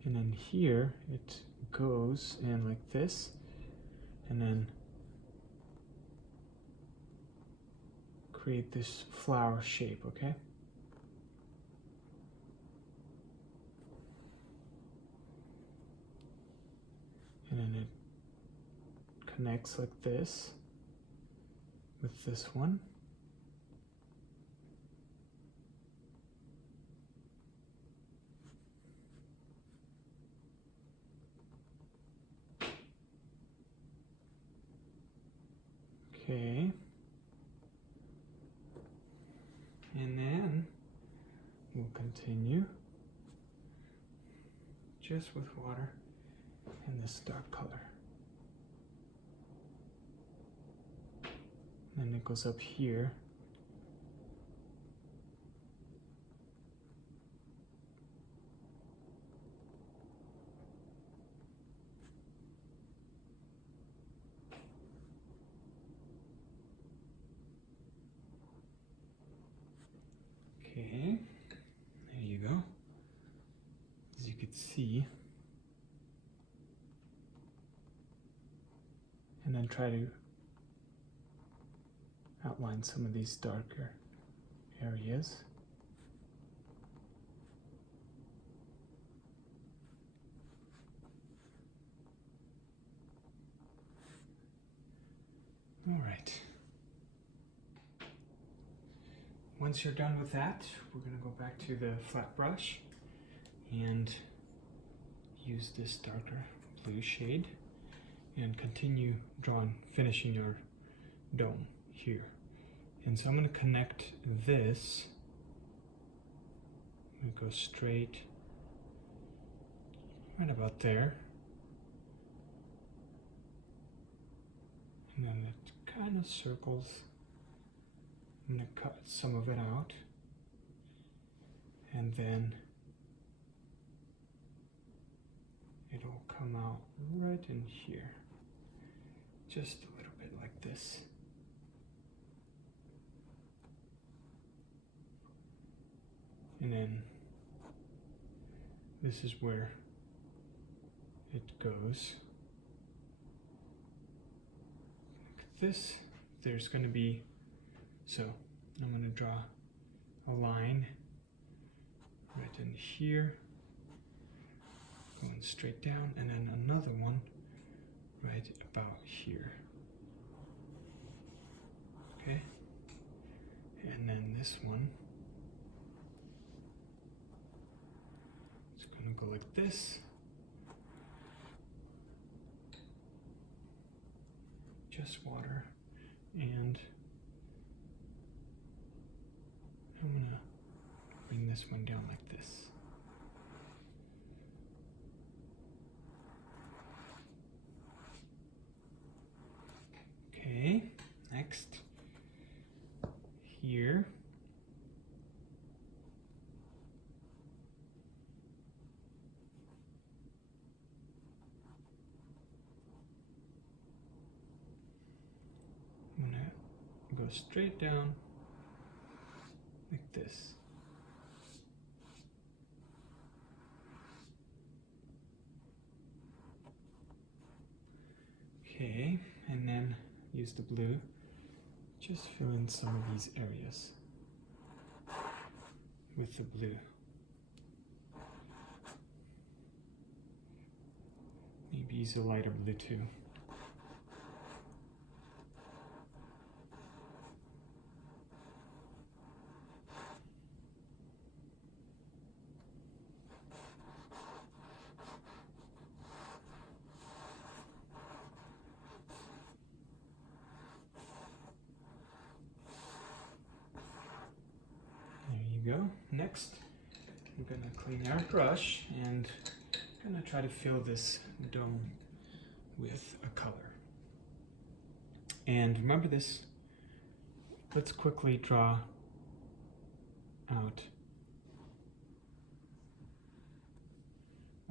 And then here it goes in like this, and then create this flower shape, okay? And then it connects like this with this one. Okay. And then we'll continue just with water and this dark color. And then it goes up here. Okay, there you go. As you can see. And then try to outline some of these darker areas. All right. Once you're done with that, we're going to go back to the flat brush and use this darker blue shade and continue drawing, finishing your dome here. And so I'm going to connect this. I'm going to go straight right about there. And then it kind of circles. I'm going to cut some of it out. And then it'll come out right in here. Just a little bit like this. And then this is where it goes. Like this, there's going to be, so I'm going to draw a line right in here, going straight down, and then another one right about here. Okay. And then this one, it's gonna go like this. Just water, and I'm gonna bring this one down like this. Okay, next, here. I'm gonna go straight down like this. Okay, and then use the blue. Just fill in some of these areas with the blue. Maybe use a lighter blue too. Go. Next, I'm gonna clean our brush and I'm gonna try to fill this dome with a color. And remember this, let's quickly draw out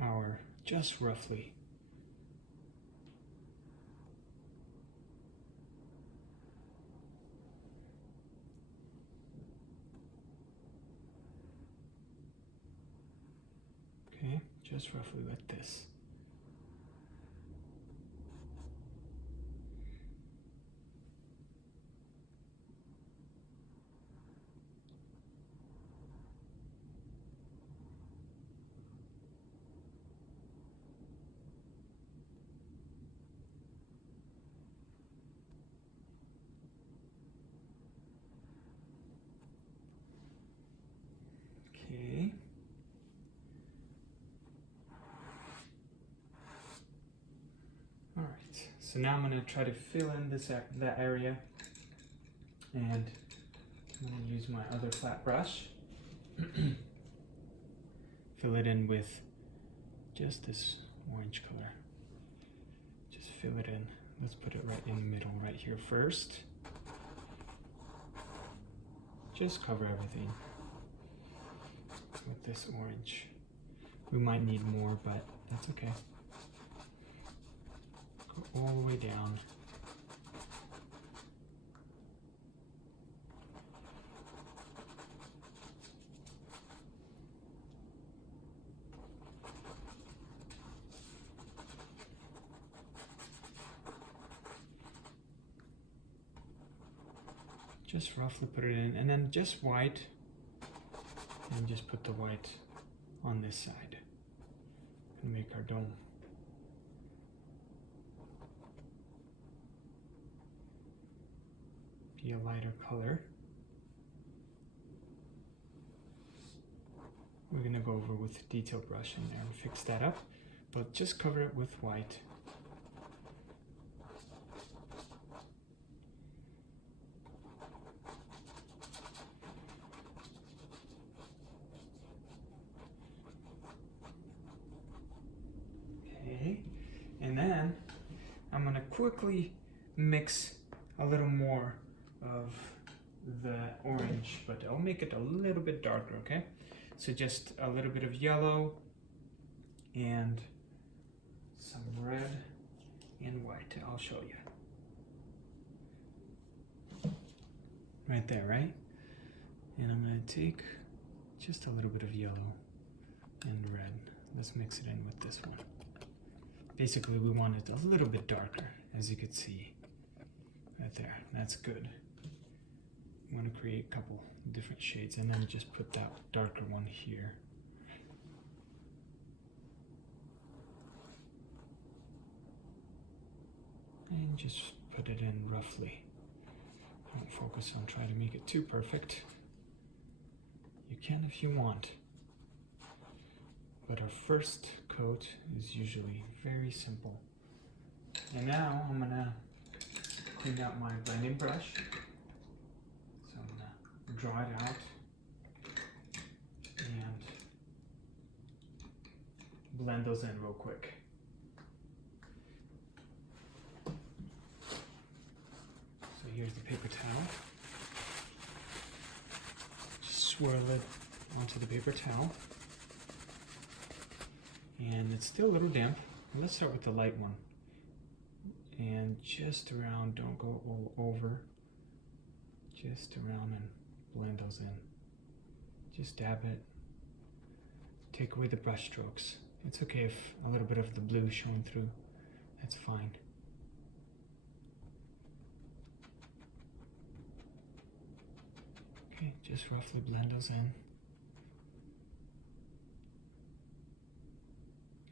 our, just roughly, okay, just roughly like this. Okay. All right, so now I'm gonna try to fill in that area, and I'm gonna use my other flat brush. Fill it in with just this orange color. Just fill it in. Let's put it right in the middle, right here first. Just cover everything with this orange. We might need more, but that's okay. Go all the way down. Just roughly put it in, and then just white, and just put the white on this side and make our dome. Be a lighter color. We're gonna go over with a detail brush in there and fix that up, but just cover it with white. Okay, and then I'm gonna quickly mix a little more of the orange, but I'll make it a little bit darker, okay? So just a little bit of yellow and some red and white. I'll show you. Right there, right? And I'm gonna take just a little bit of yellow and red. Let's mix it in with this one. Basically, we want it a little bit darker, as you can see. Right there, that's good. We want to create a couple different shades, and then just put that darker one here. And just put it in roughly Don't focus on trying to make it too perfect. You can if you want. But our first coat is usually very simple. And now I'm gonna clean out my blending brush. So I'm gonna draw it out and blend those in real quick. So here's the paper towel. Just swirl it onto the paper towel. And it's still a little damp. Let's start with the light one. And just around, don't go all over. Just around and blend those in. Just dab it. Take away the brush strokes. It's okay if a little bit of the blue showing through. That's fine. Okay, just roughly blend those in.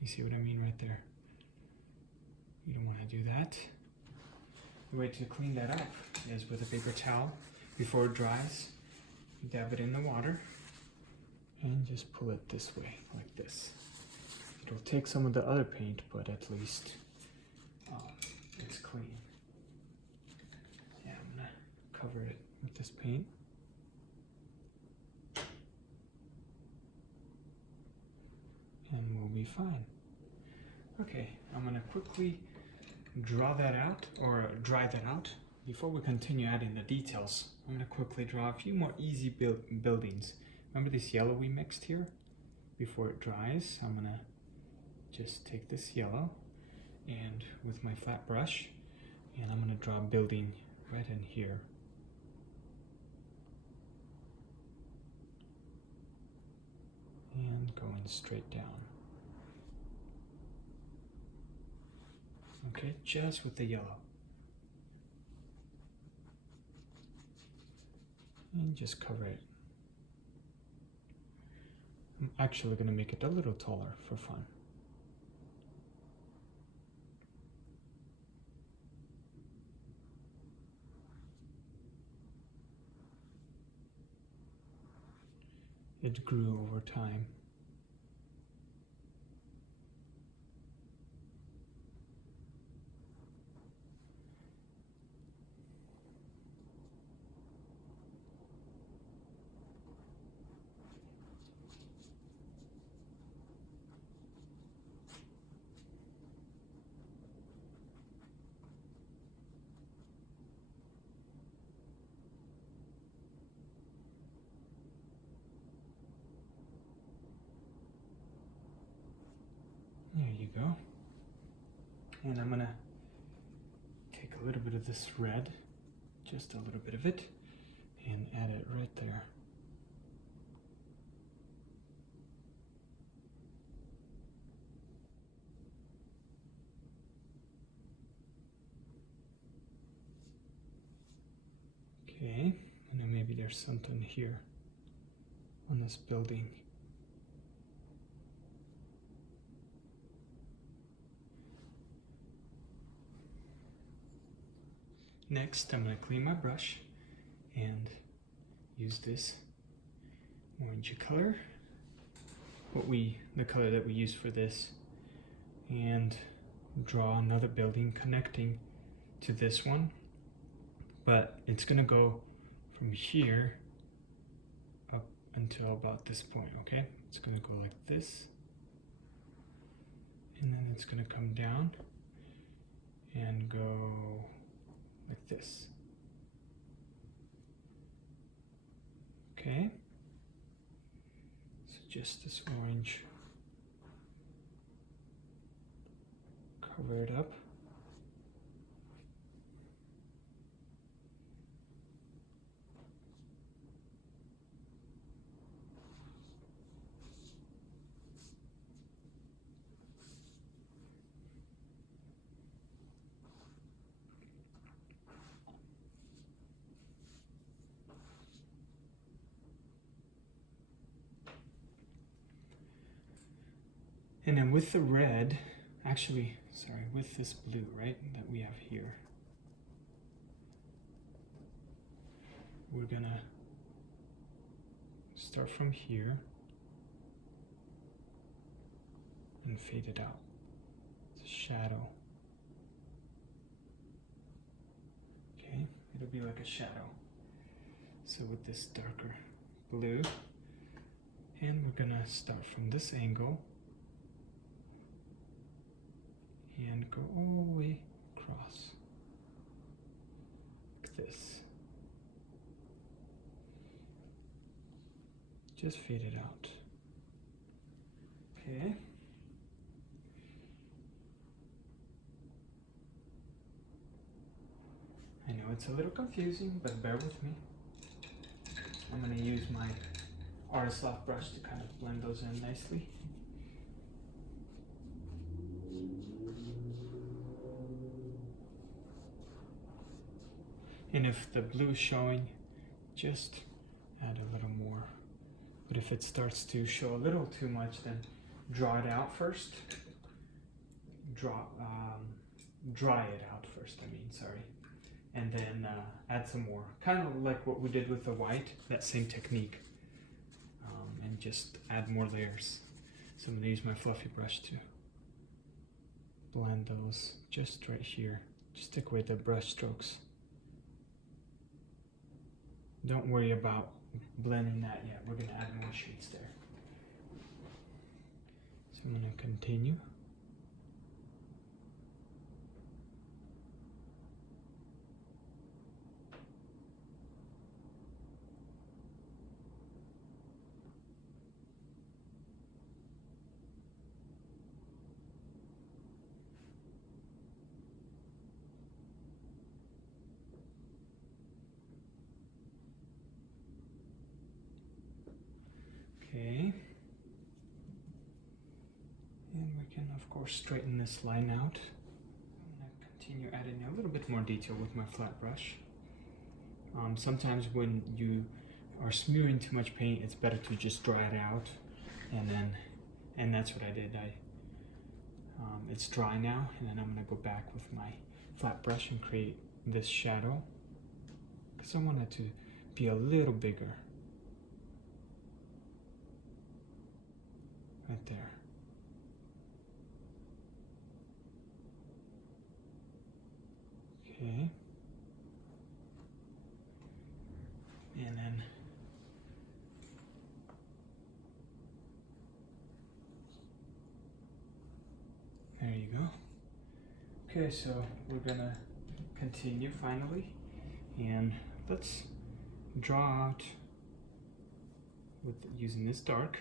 You see what I mean right there? You don't want to do that. The way to clean that up is with a paper towel. Before it dries, you dab it in the water and just pull it this way, like this. It'll take some of the other paint, but at least it's clean. Yeah, I'm gonna cover it with this paint. And we'll be fine. Okay, I'm gonna quickly draw that out, or dry that out. Before we continue adding the details, I'm gonna quickly draw a few more easy buildings. Remember this yellow we mixed here? Before it dries, I'm gonna just take this yellow and with my flat brush, and I'm gonna draw a building right in here. And going straight down. Okay, just with the yellow. And just cover it. I'm actually going to make it a little taller for fun. It grew over time. There you go. And I'm gonna take a little bit of this red, just a little bit of it, and add it right there. Okay, and then maybe there's something here on this building. Next, I'm going to clean my brush and use this orangey color, the color that we use for this, and draw another building connecting to this one, but it's going to go from here up until about this point, okay? It's going to go like this, and then it's going to come down and go like this. Okay, so just this orange, cover it up. And then with the red, with this blue, right, that we have here, we're gonna start from here and fade it out. It's a shadow. Okay, it'll be like a shadow. So with this darker blue, and we're gonna start from this angle and go all the way across like this. Just fade it out. Okay. I know it's a little confusing, but bear with me. I'm gonna use my artist lock brush to kind of blend those in nicely. And if the blue is showing, just add a little more. But if it starts to show a little too much, then draw it out first. Dry it out first, sorry. And then add some more. Kind of like what we did with the white, that same technique. And just add more layers. So I'm gonna use my fluffy brush to blend those just right here. Just take away the brush strokes. Don't worry about blending that yet. We're gonna add more shades there. So I'm gonna continue. Okay, and we can of course straighten this line out. I'm going to continue adding a little bit more detail with my flat brush. Sometimes when you are smearing too much paint, it's better to just dry it out, and that's what I did. It's dry now, and then I'm going to go back with my flat brush and create this shadow because I want it to be a little bigger. Right there. Okay. And then there you go. Okay, so we're gonna continue finally, and let's draw out with using this dark.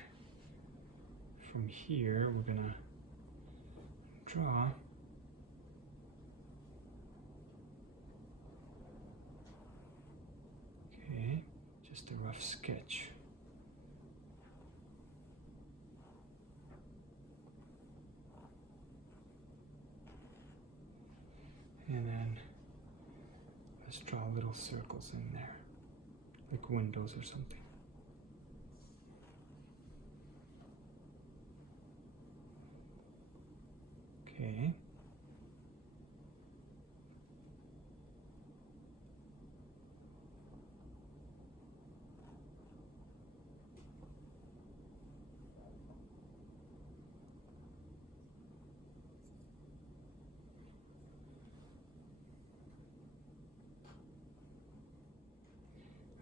From here, we're gonna draw just a rough sketch. And then let's draw little circles in there, like windows or something. Okay.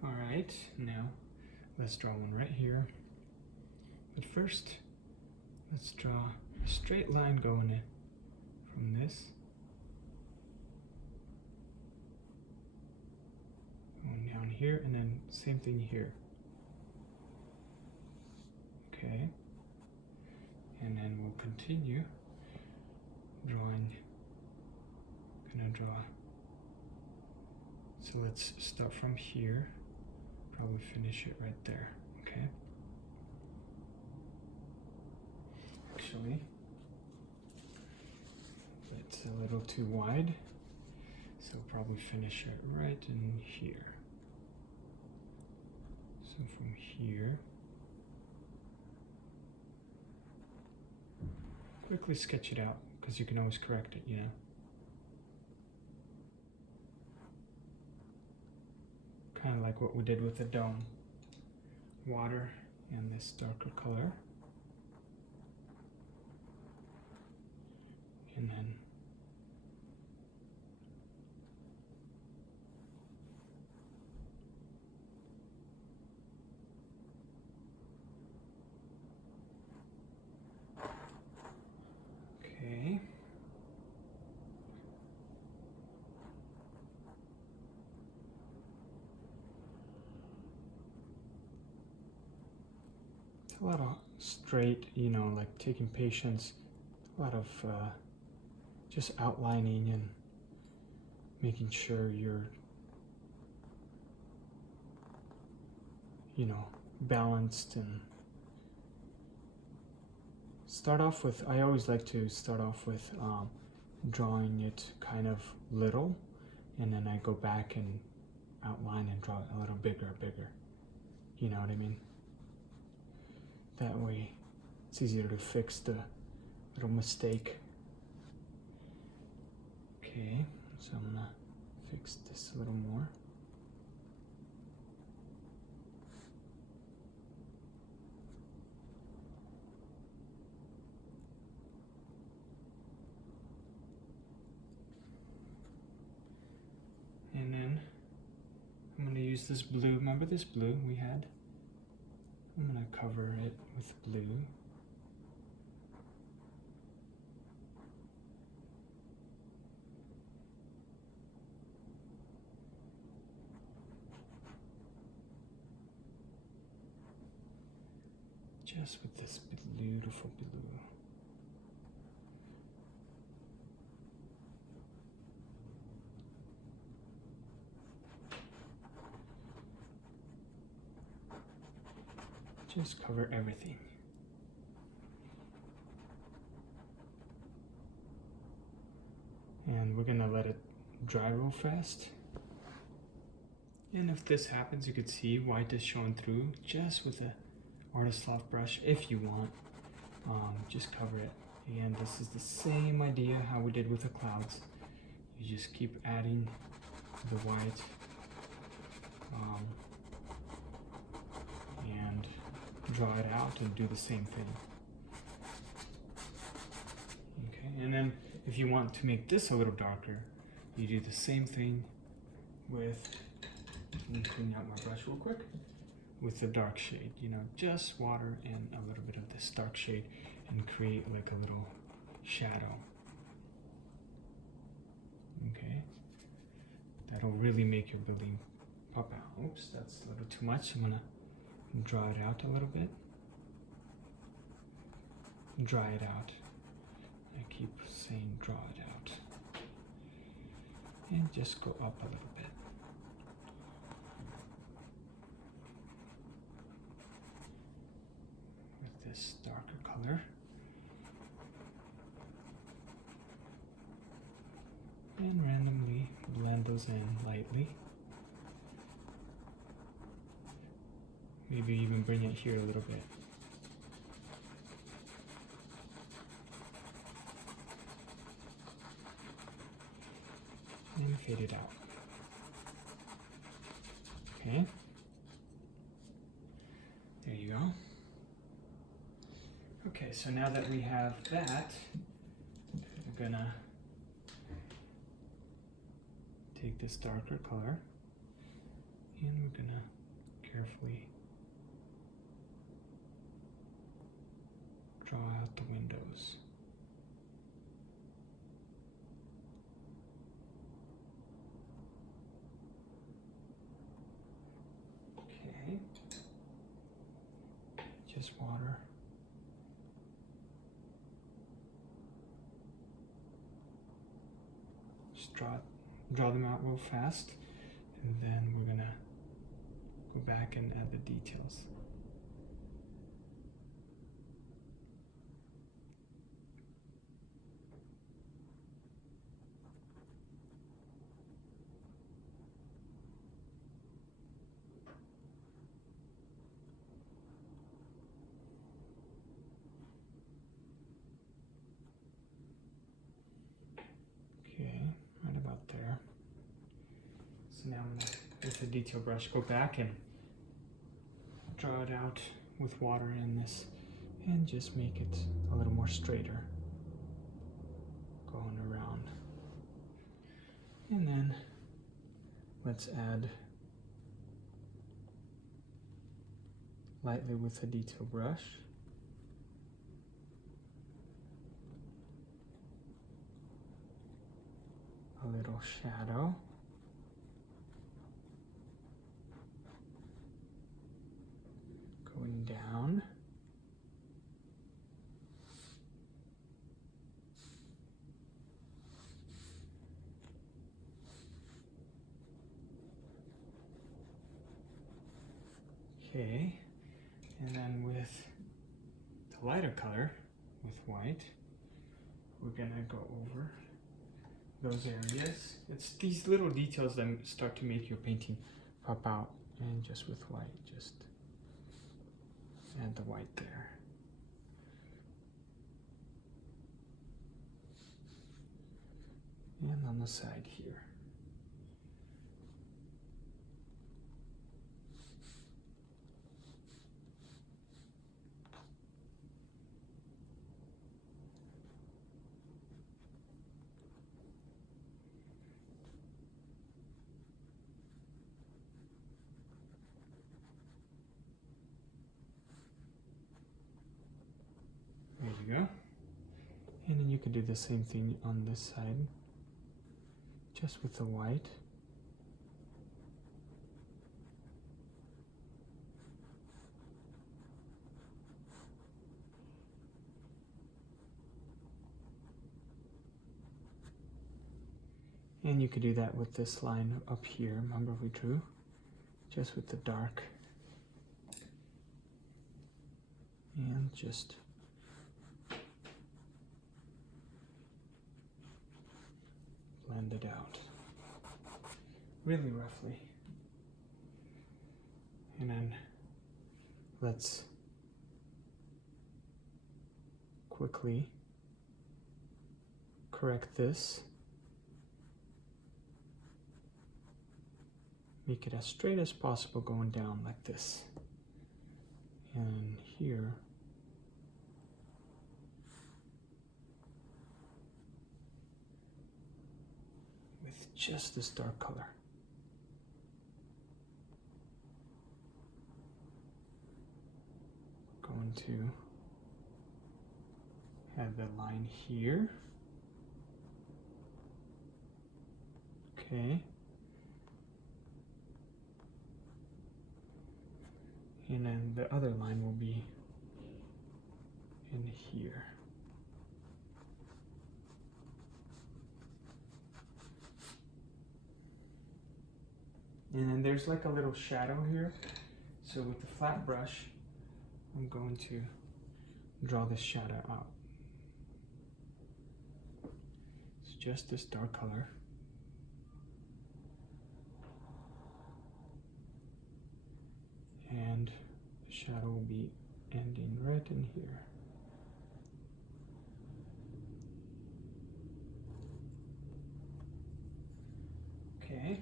All right, now let's draw one right here. But first, let's draw a straight line going in from this, going down here, and then same thing here. Okay, and then we'll continue drawing. Gonna draw. So let's start from here. Probably finish it right there. Okay. Actually, it's a little too wide, so probably finish it right in here. So from here, quickly sketch it out because you can always correct it, you know. kind of like what we did with the dome. Water and this darker color. And then okay. A lot of straight, you know, like taking patience, a lot of just outlining and making sure you're, you know, balanced. And start off with, I always like to start off with drawing it kind of little, and then I go back and outline and draw it a little bigger. You know what I mean? That way it's easier to fix the little mistake. Okay, so I'm gonna fix this a little more. And then I'm gonna use this blue. Remember this blue we had? I'm gonna cover it with blue. Just with this beautiful blue. Just cover everything. And we're gonna let it dry real fast. And if this happens, you could see white is showing through just with a artist soft brush if you want. Just cover it. Again, this is the same idea how we did with the clouds. You just keep adding the white and draw it out and do the same thing. Okay, and then if you want to make this a little darker, you do the same thing with, let me clean out my brush real quick, with the dark shade, you know, just water and a little bit of this dark shade and create like a little shadow. Okay, that'll really make your building pop out. Oops, that's a little too much. I'm gonna draw it out a little bit. Dry it out. I keep saying draw it out. And just go up a little bit. With this darker color. And randomly blend those in lightly. Maybe even bring it here a little bit. And fade it out. Okay. There you go. Okay, so now that we have that, we're gonna take this darker color and we're gonna carefully draw out the windows. Okay. Just water. Just draw them out real fast, and then we're gonna go back and add the details. Okay, right about there. So now I'm gonna with a detail brush, go back and draw it out with water in this and just make it a little more straighter going around. And then let's add lightly with a detail brush a little shadow. Going down. Okay, and then with the lighter color, with white, we're gonna go over those areas. It's these little details that start to make your painting pop out, and just with white, just add the white there. And on the side here. There you go. And then you can do the same thing on this side, just with the white. And you could do that with this line up here. Remember we drew just with the dark. And just blend it out really roughly. And then let's quickly correct this. Make it as straight as possible going down like this. And here, with just this dark color. Going to have the line here. Okay. And then the other line will be in here. And then there's like a little shadow here. So with the flat brush, I'm going to draw this shadow out. It's just this dark color. And the shadow will be ending right in here. Okay,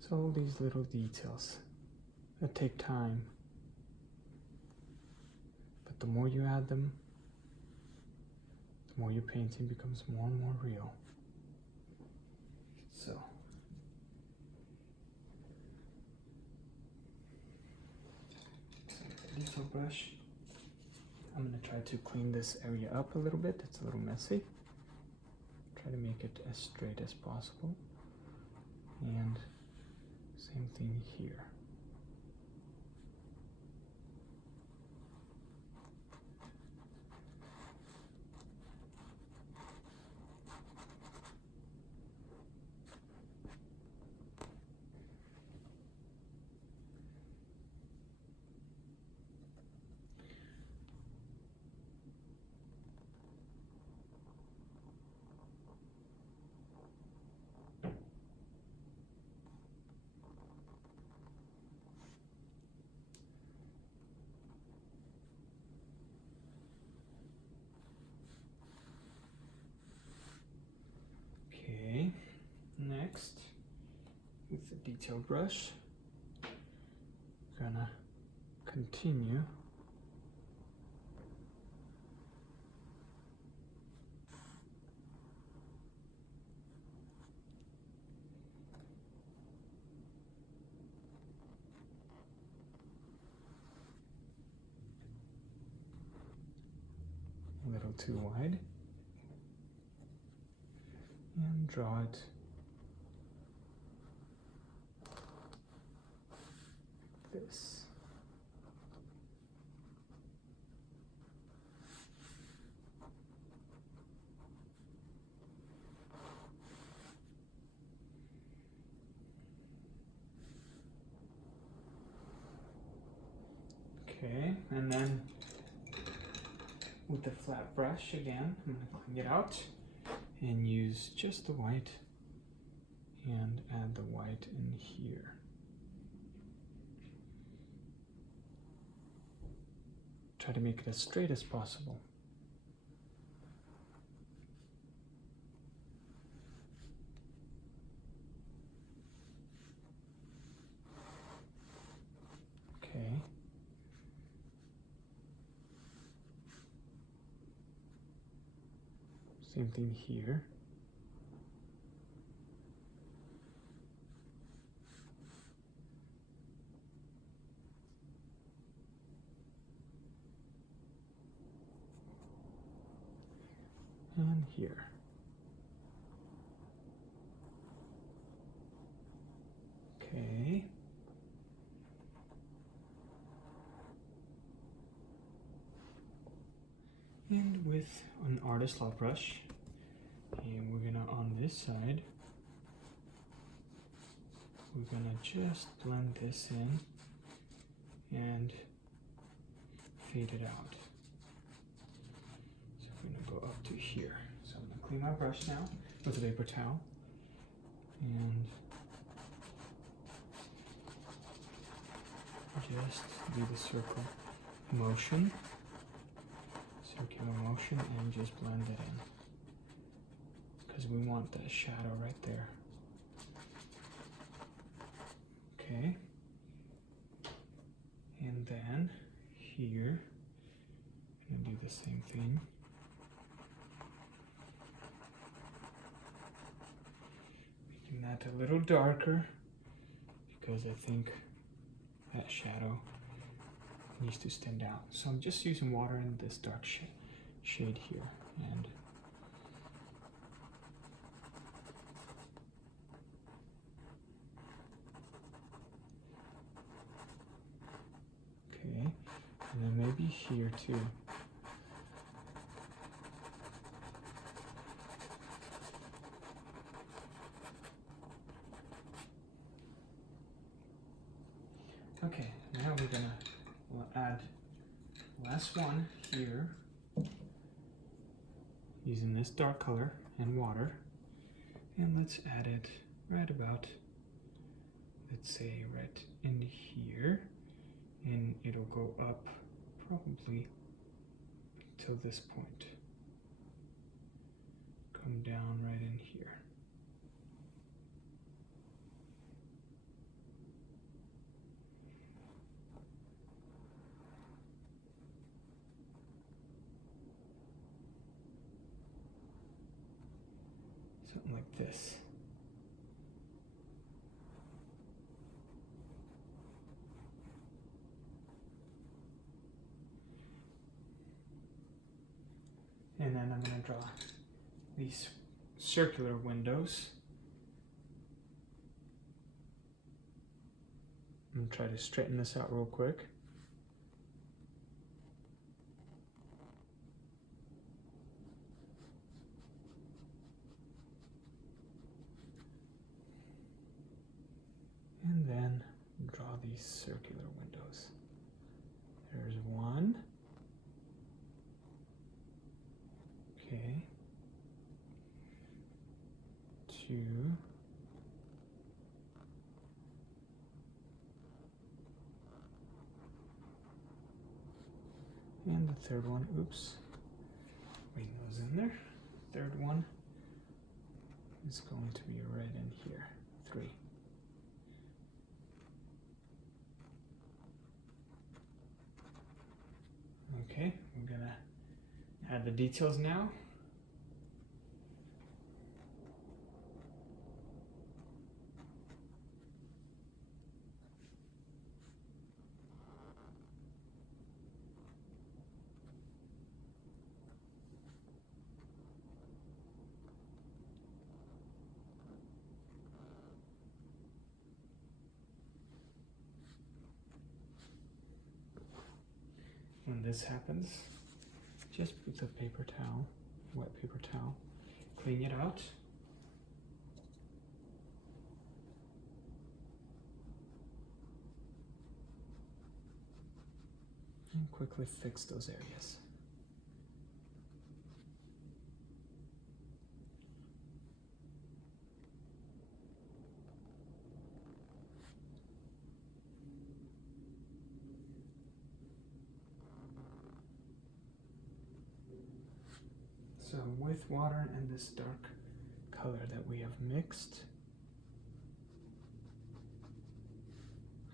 so all these little details that take time, but the more you add them, the more your painting becomes more and more real. So detail brush, I'm going to try to clean this area up a little bit. It's a little messy. Try to make it as straight as possible. And same thing here. detail brush. Gonna continue. A little too wide. And draw it this. Okay, and then with the flat brush again, I'm going to clean it out and use just the white and add the white in here. Try to make it as straight as possible. Okay. Same thing here. And here. Okay. And with an artist lot brush, and we're gonna, on this side, we're gonna just blend this in and fade it out. So we're gonna go up to here. So I'm gonna clean my brush now with a paper towel and just do the circular motion and just blend it in, because we want that shadow right there. Okay, and then here I'm gonna do the same thing. Making that a little darker, because I think that shadow needs to stand out. So I'm just using water in this dark shade here, and okay, and then maybe here too. Okay, now we'll add last one here using this dark color and water, and let's add it right about, let's say right in here, and it'll go up probably till this point, come down right in here. Something like this. And then I'm going to draw these circular windows. I'm going to try to straighten this out real quick. And then draw these circular windows. There's one. Okay. Two. And the third one, oops. Bring those in there. Third one is going to be right in here. 3. Okay, we're gonna add the details now. When this happens, just put the paper towel, wet paper towel, clean it out. And quickly fix those areas. So with water and this dark color that we have mixed,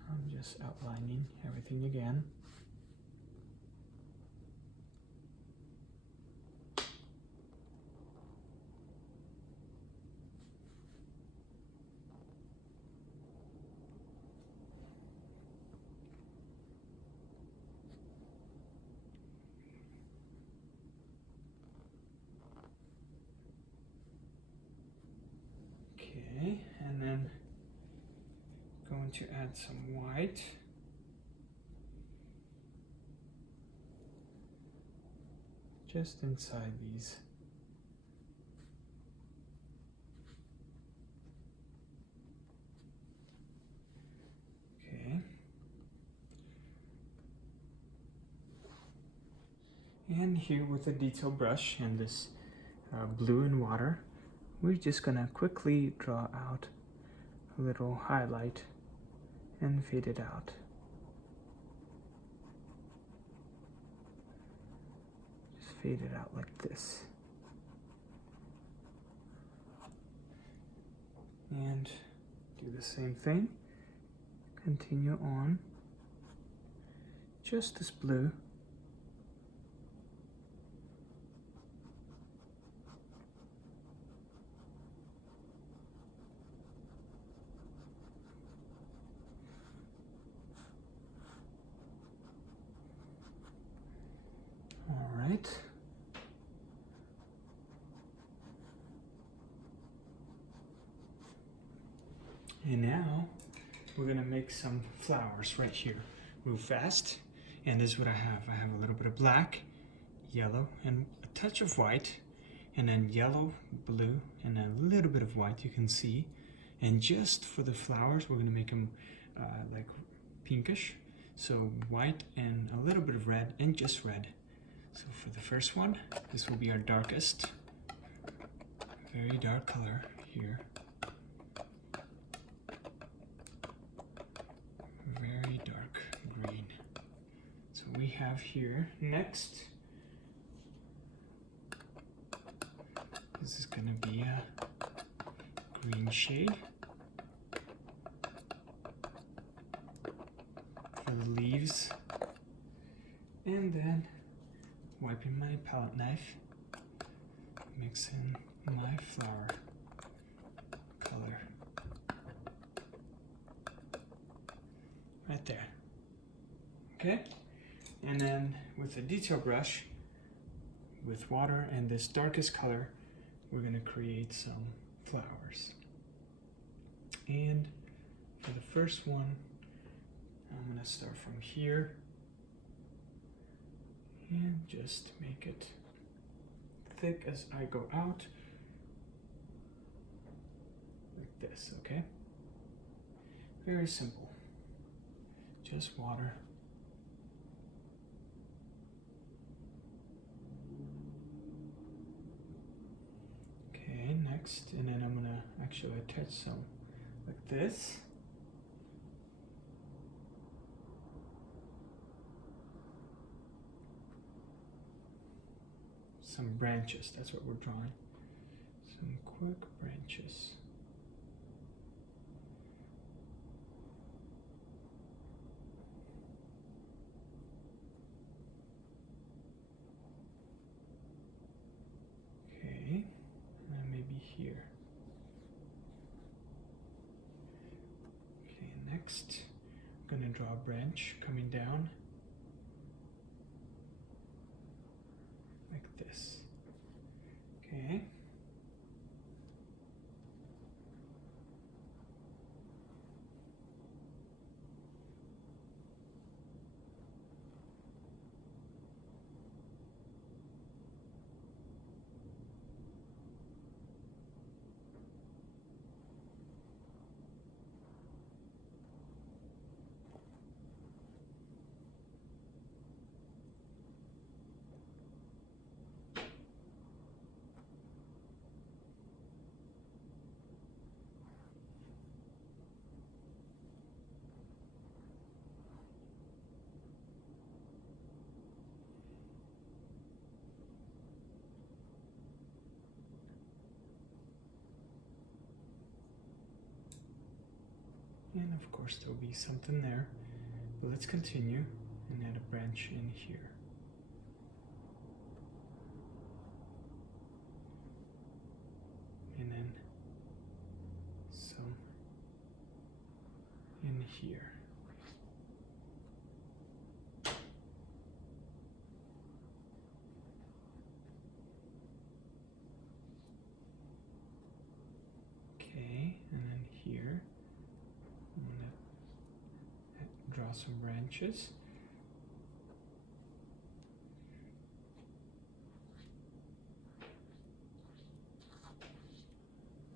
I'm just outlining everything again. Okay, and then going to add some white. Just inside these. Okay. And here with a detail brush and this blue and water, we're just gonna quickly draw out a little highlight and fade it out. Just fade it out like this. And do the same thing. Continue on. Just this blue. All right. And now we're gonna make some flowers right here. Move fast. And this is what I have. I have a little bit of black, yellow, and a touch of white, and then yellow, blue, and a little bit of white you can see. And just for the flowers, we're gonna make them like pinkish. So white and a little bit of red and just red. So for the first one, this will be our darkest, very dark color here. Very dark green. So we have here next, this is gonna be a green shade for the leaves. And then wiping my palette knife, mixing my flower color right there. Okay, and then with a detail brush with water and this darkest color, we're gonna create some flowers. And for the first one, I'm gonna start from here and just make it thick as I go out, like this, okay? Very simple, just water. Okay, next, and then I'm gonna actually attach some like this. Some branches, that's what we're drawing. Some quick branches. here. Okay, next I'm gonna draw a branch coming down like this. Okay. And of course there'll be something there, but let's continue and add a branch in here. And then some in here. Okay, and then here I'm gonna draw some branches.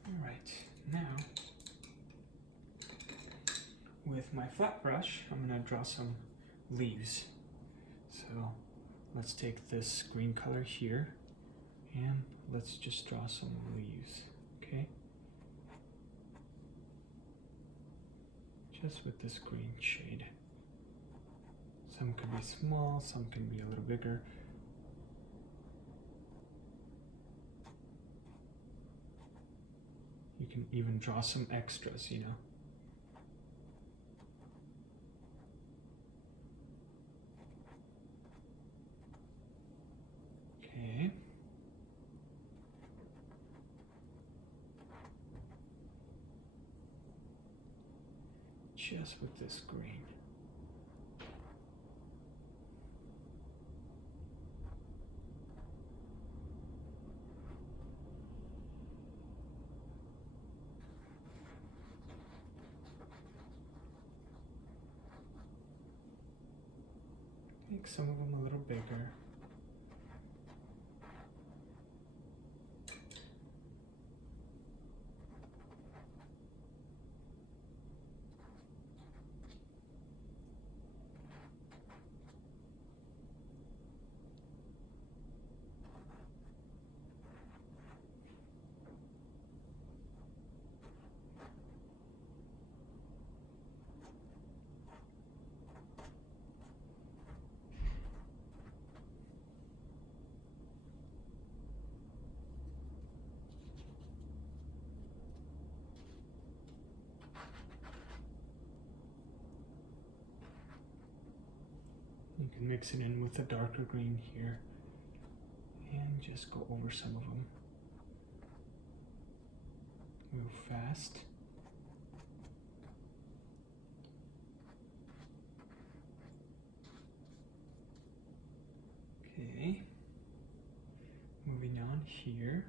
All right, now with my flat brush, I'm gonna draw some leaves. So let's take this green color here and let's just draw some leaves, okay? Just with this green shade. Some could be small, some can be a little bigger. You can even draw some extras, you know. Okay. Just with this green. Make some of them a little bigger. You can mix it in with a darker green here and just go over some of them. Move fast. Okay. Moving on here.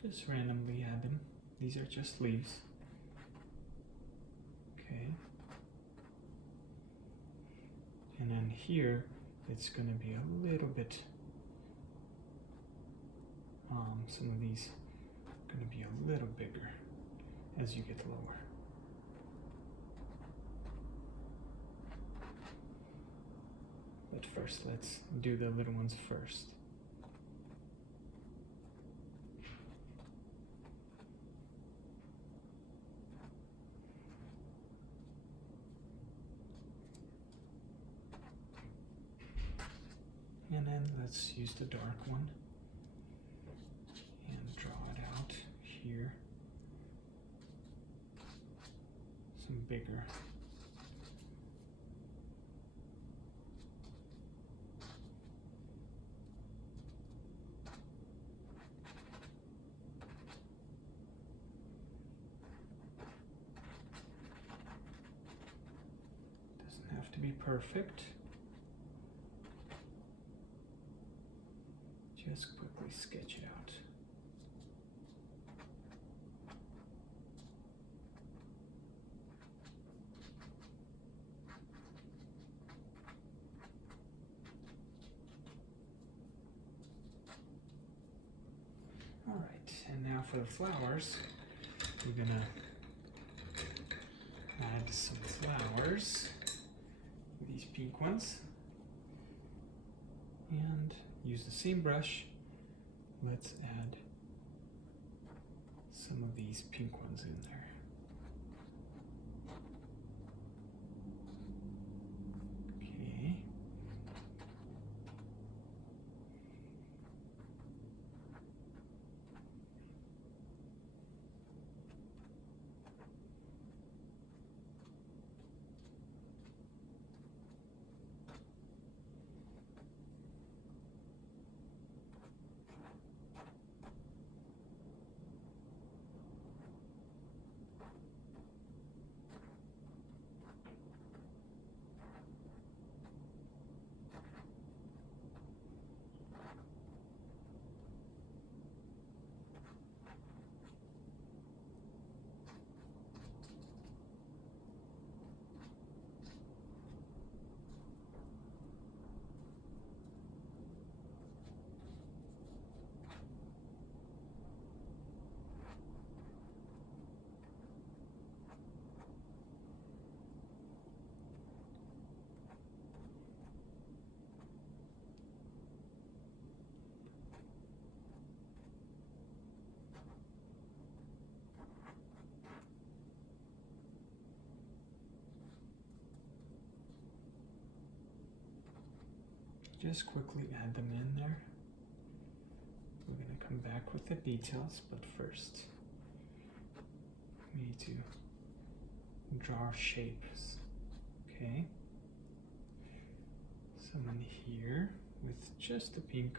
Just randomly add them. These are just leaves. Okay. And then here, it's going to be a little bit, some of these are going to be a little bigger as you get lower. But first, let's do the little ones first. And then let's use the dark one and draw it out here. Some bigger. Doesn't have to be perfect. Just quickly sketch it out. All right, and now for the flowers, we're gonna add some flowers, these pink ones, and use the same brush. Let's add some of these pink ones in there. Okay. Just quickly add them in there. We're going to come back with the details, but first we need to draw shapes. Okay. Someone here with just the pink.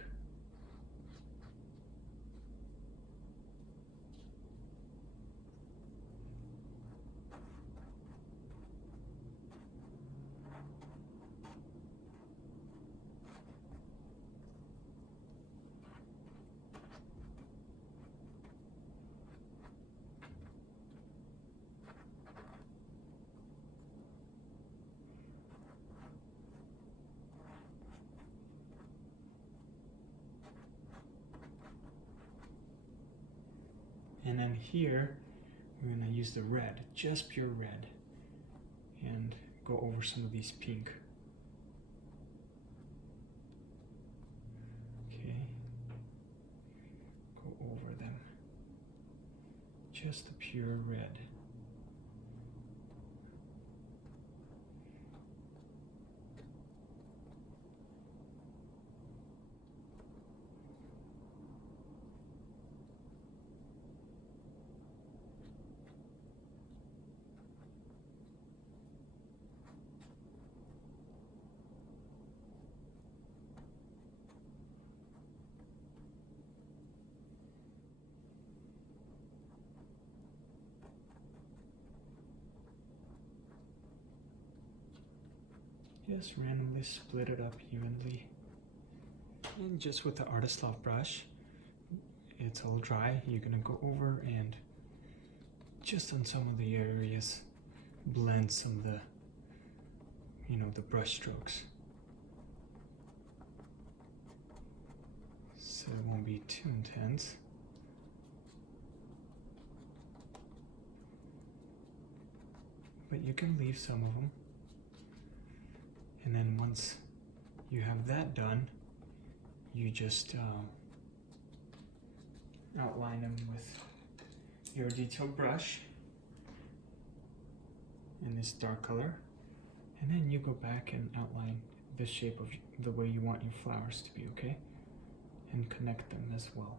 And then here, we're going to use the red, just pure red, and go over some of these pink. Okay, go over them, just the pure red. Just randomly split it up evenly. And just with the Artist Loft brush, it's all dry. You're gonna go over and just on some of the areas, blend some of the, the brush strokes. So it won't be too intense. But you can leave some of them. And then once you have that done, you just outline them with your detail brush in this dark color. And then you go back and outline the shape of the way you want your flowers to be, okay? And connect them as well.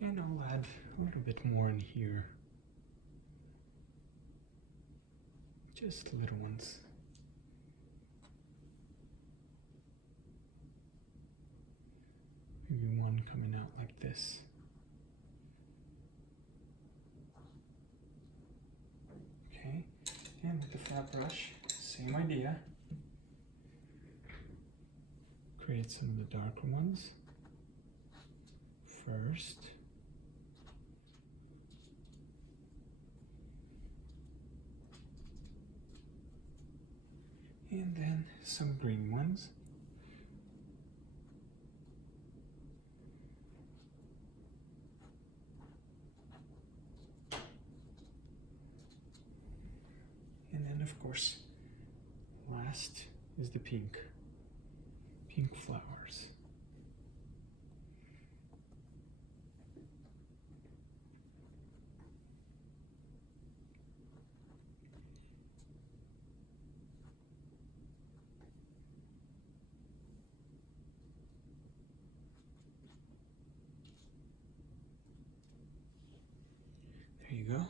And I'll add a little bit more in here. Just little ones. Maybe one coming out like this. Okay, and with the flat brush, same idea. Create some of the darker ones first. And then some green ones. And then of course, last is the pink flowers. There you go.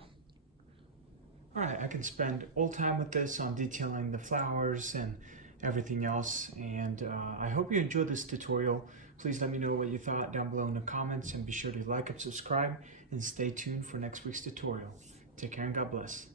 All right, I can spend all time with this on detailing the flowers and everything else, and I hope you enjoyed this tutorial. Please let me know what you thought down below in the comments, and be sure to like and subscribe, and stay tuned for next week's tutorial. Take care and God bless.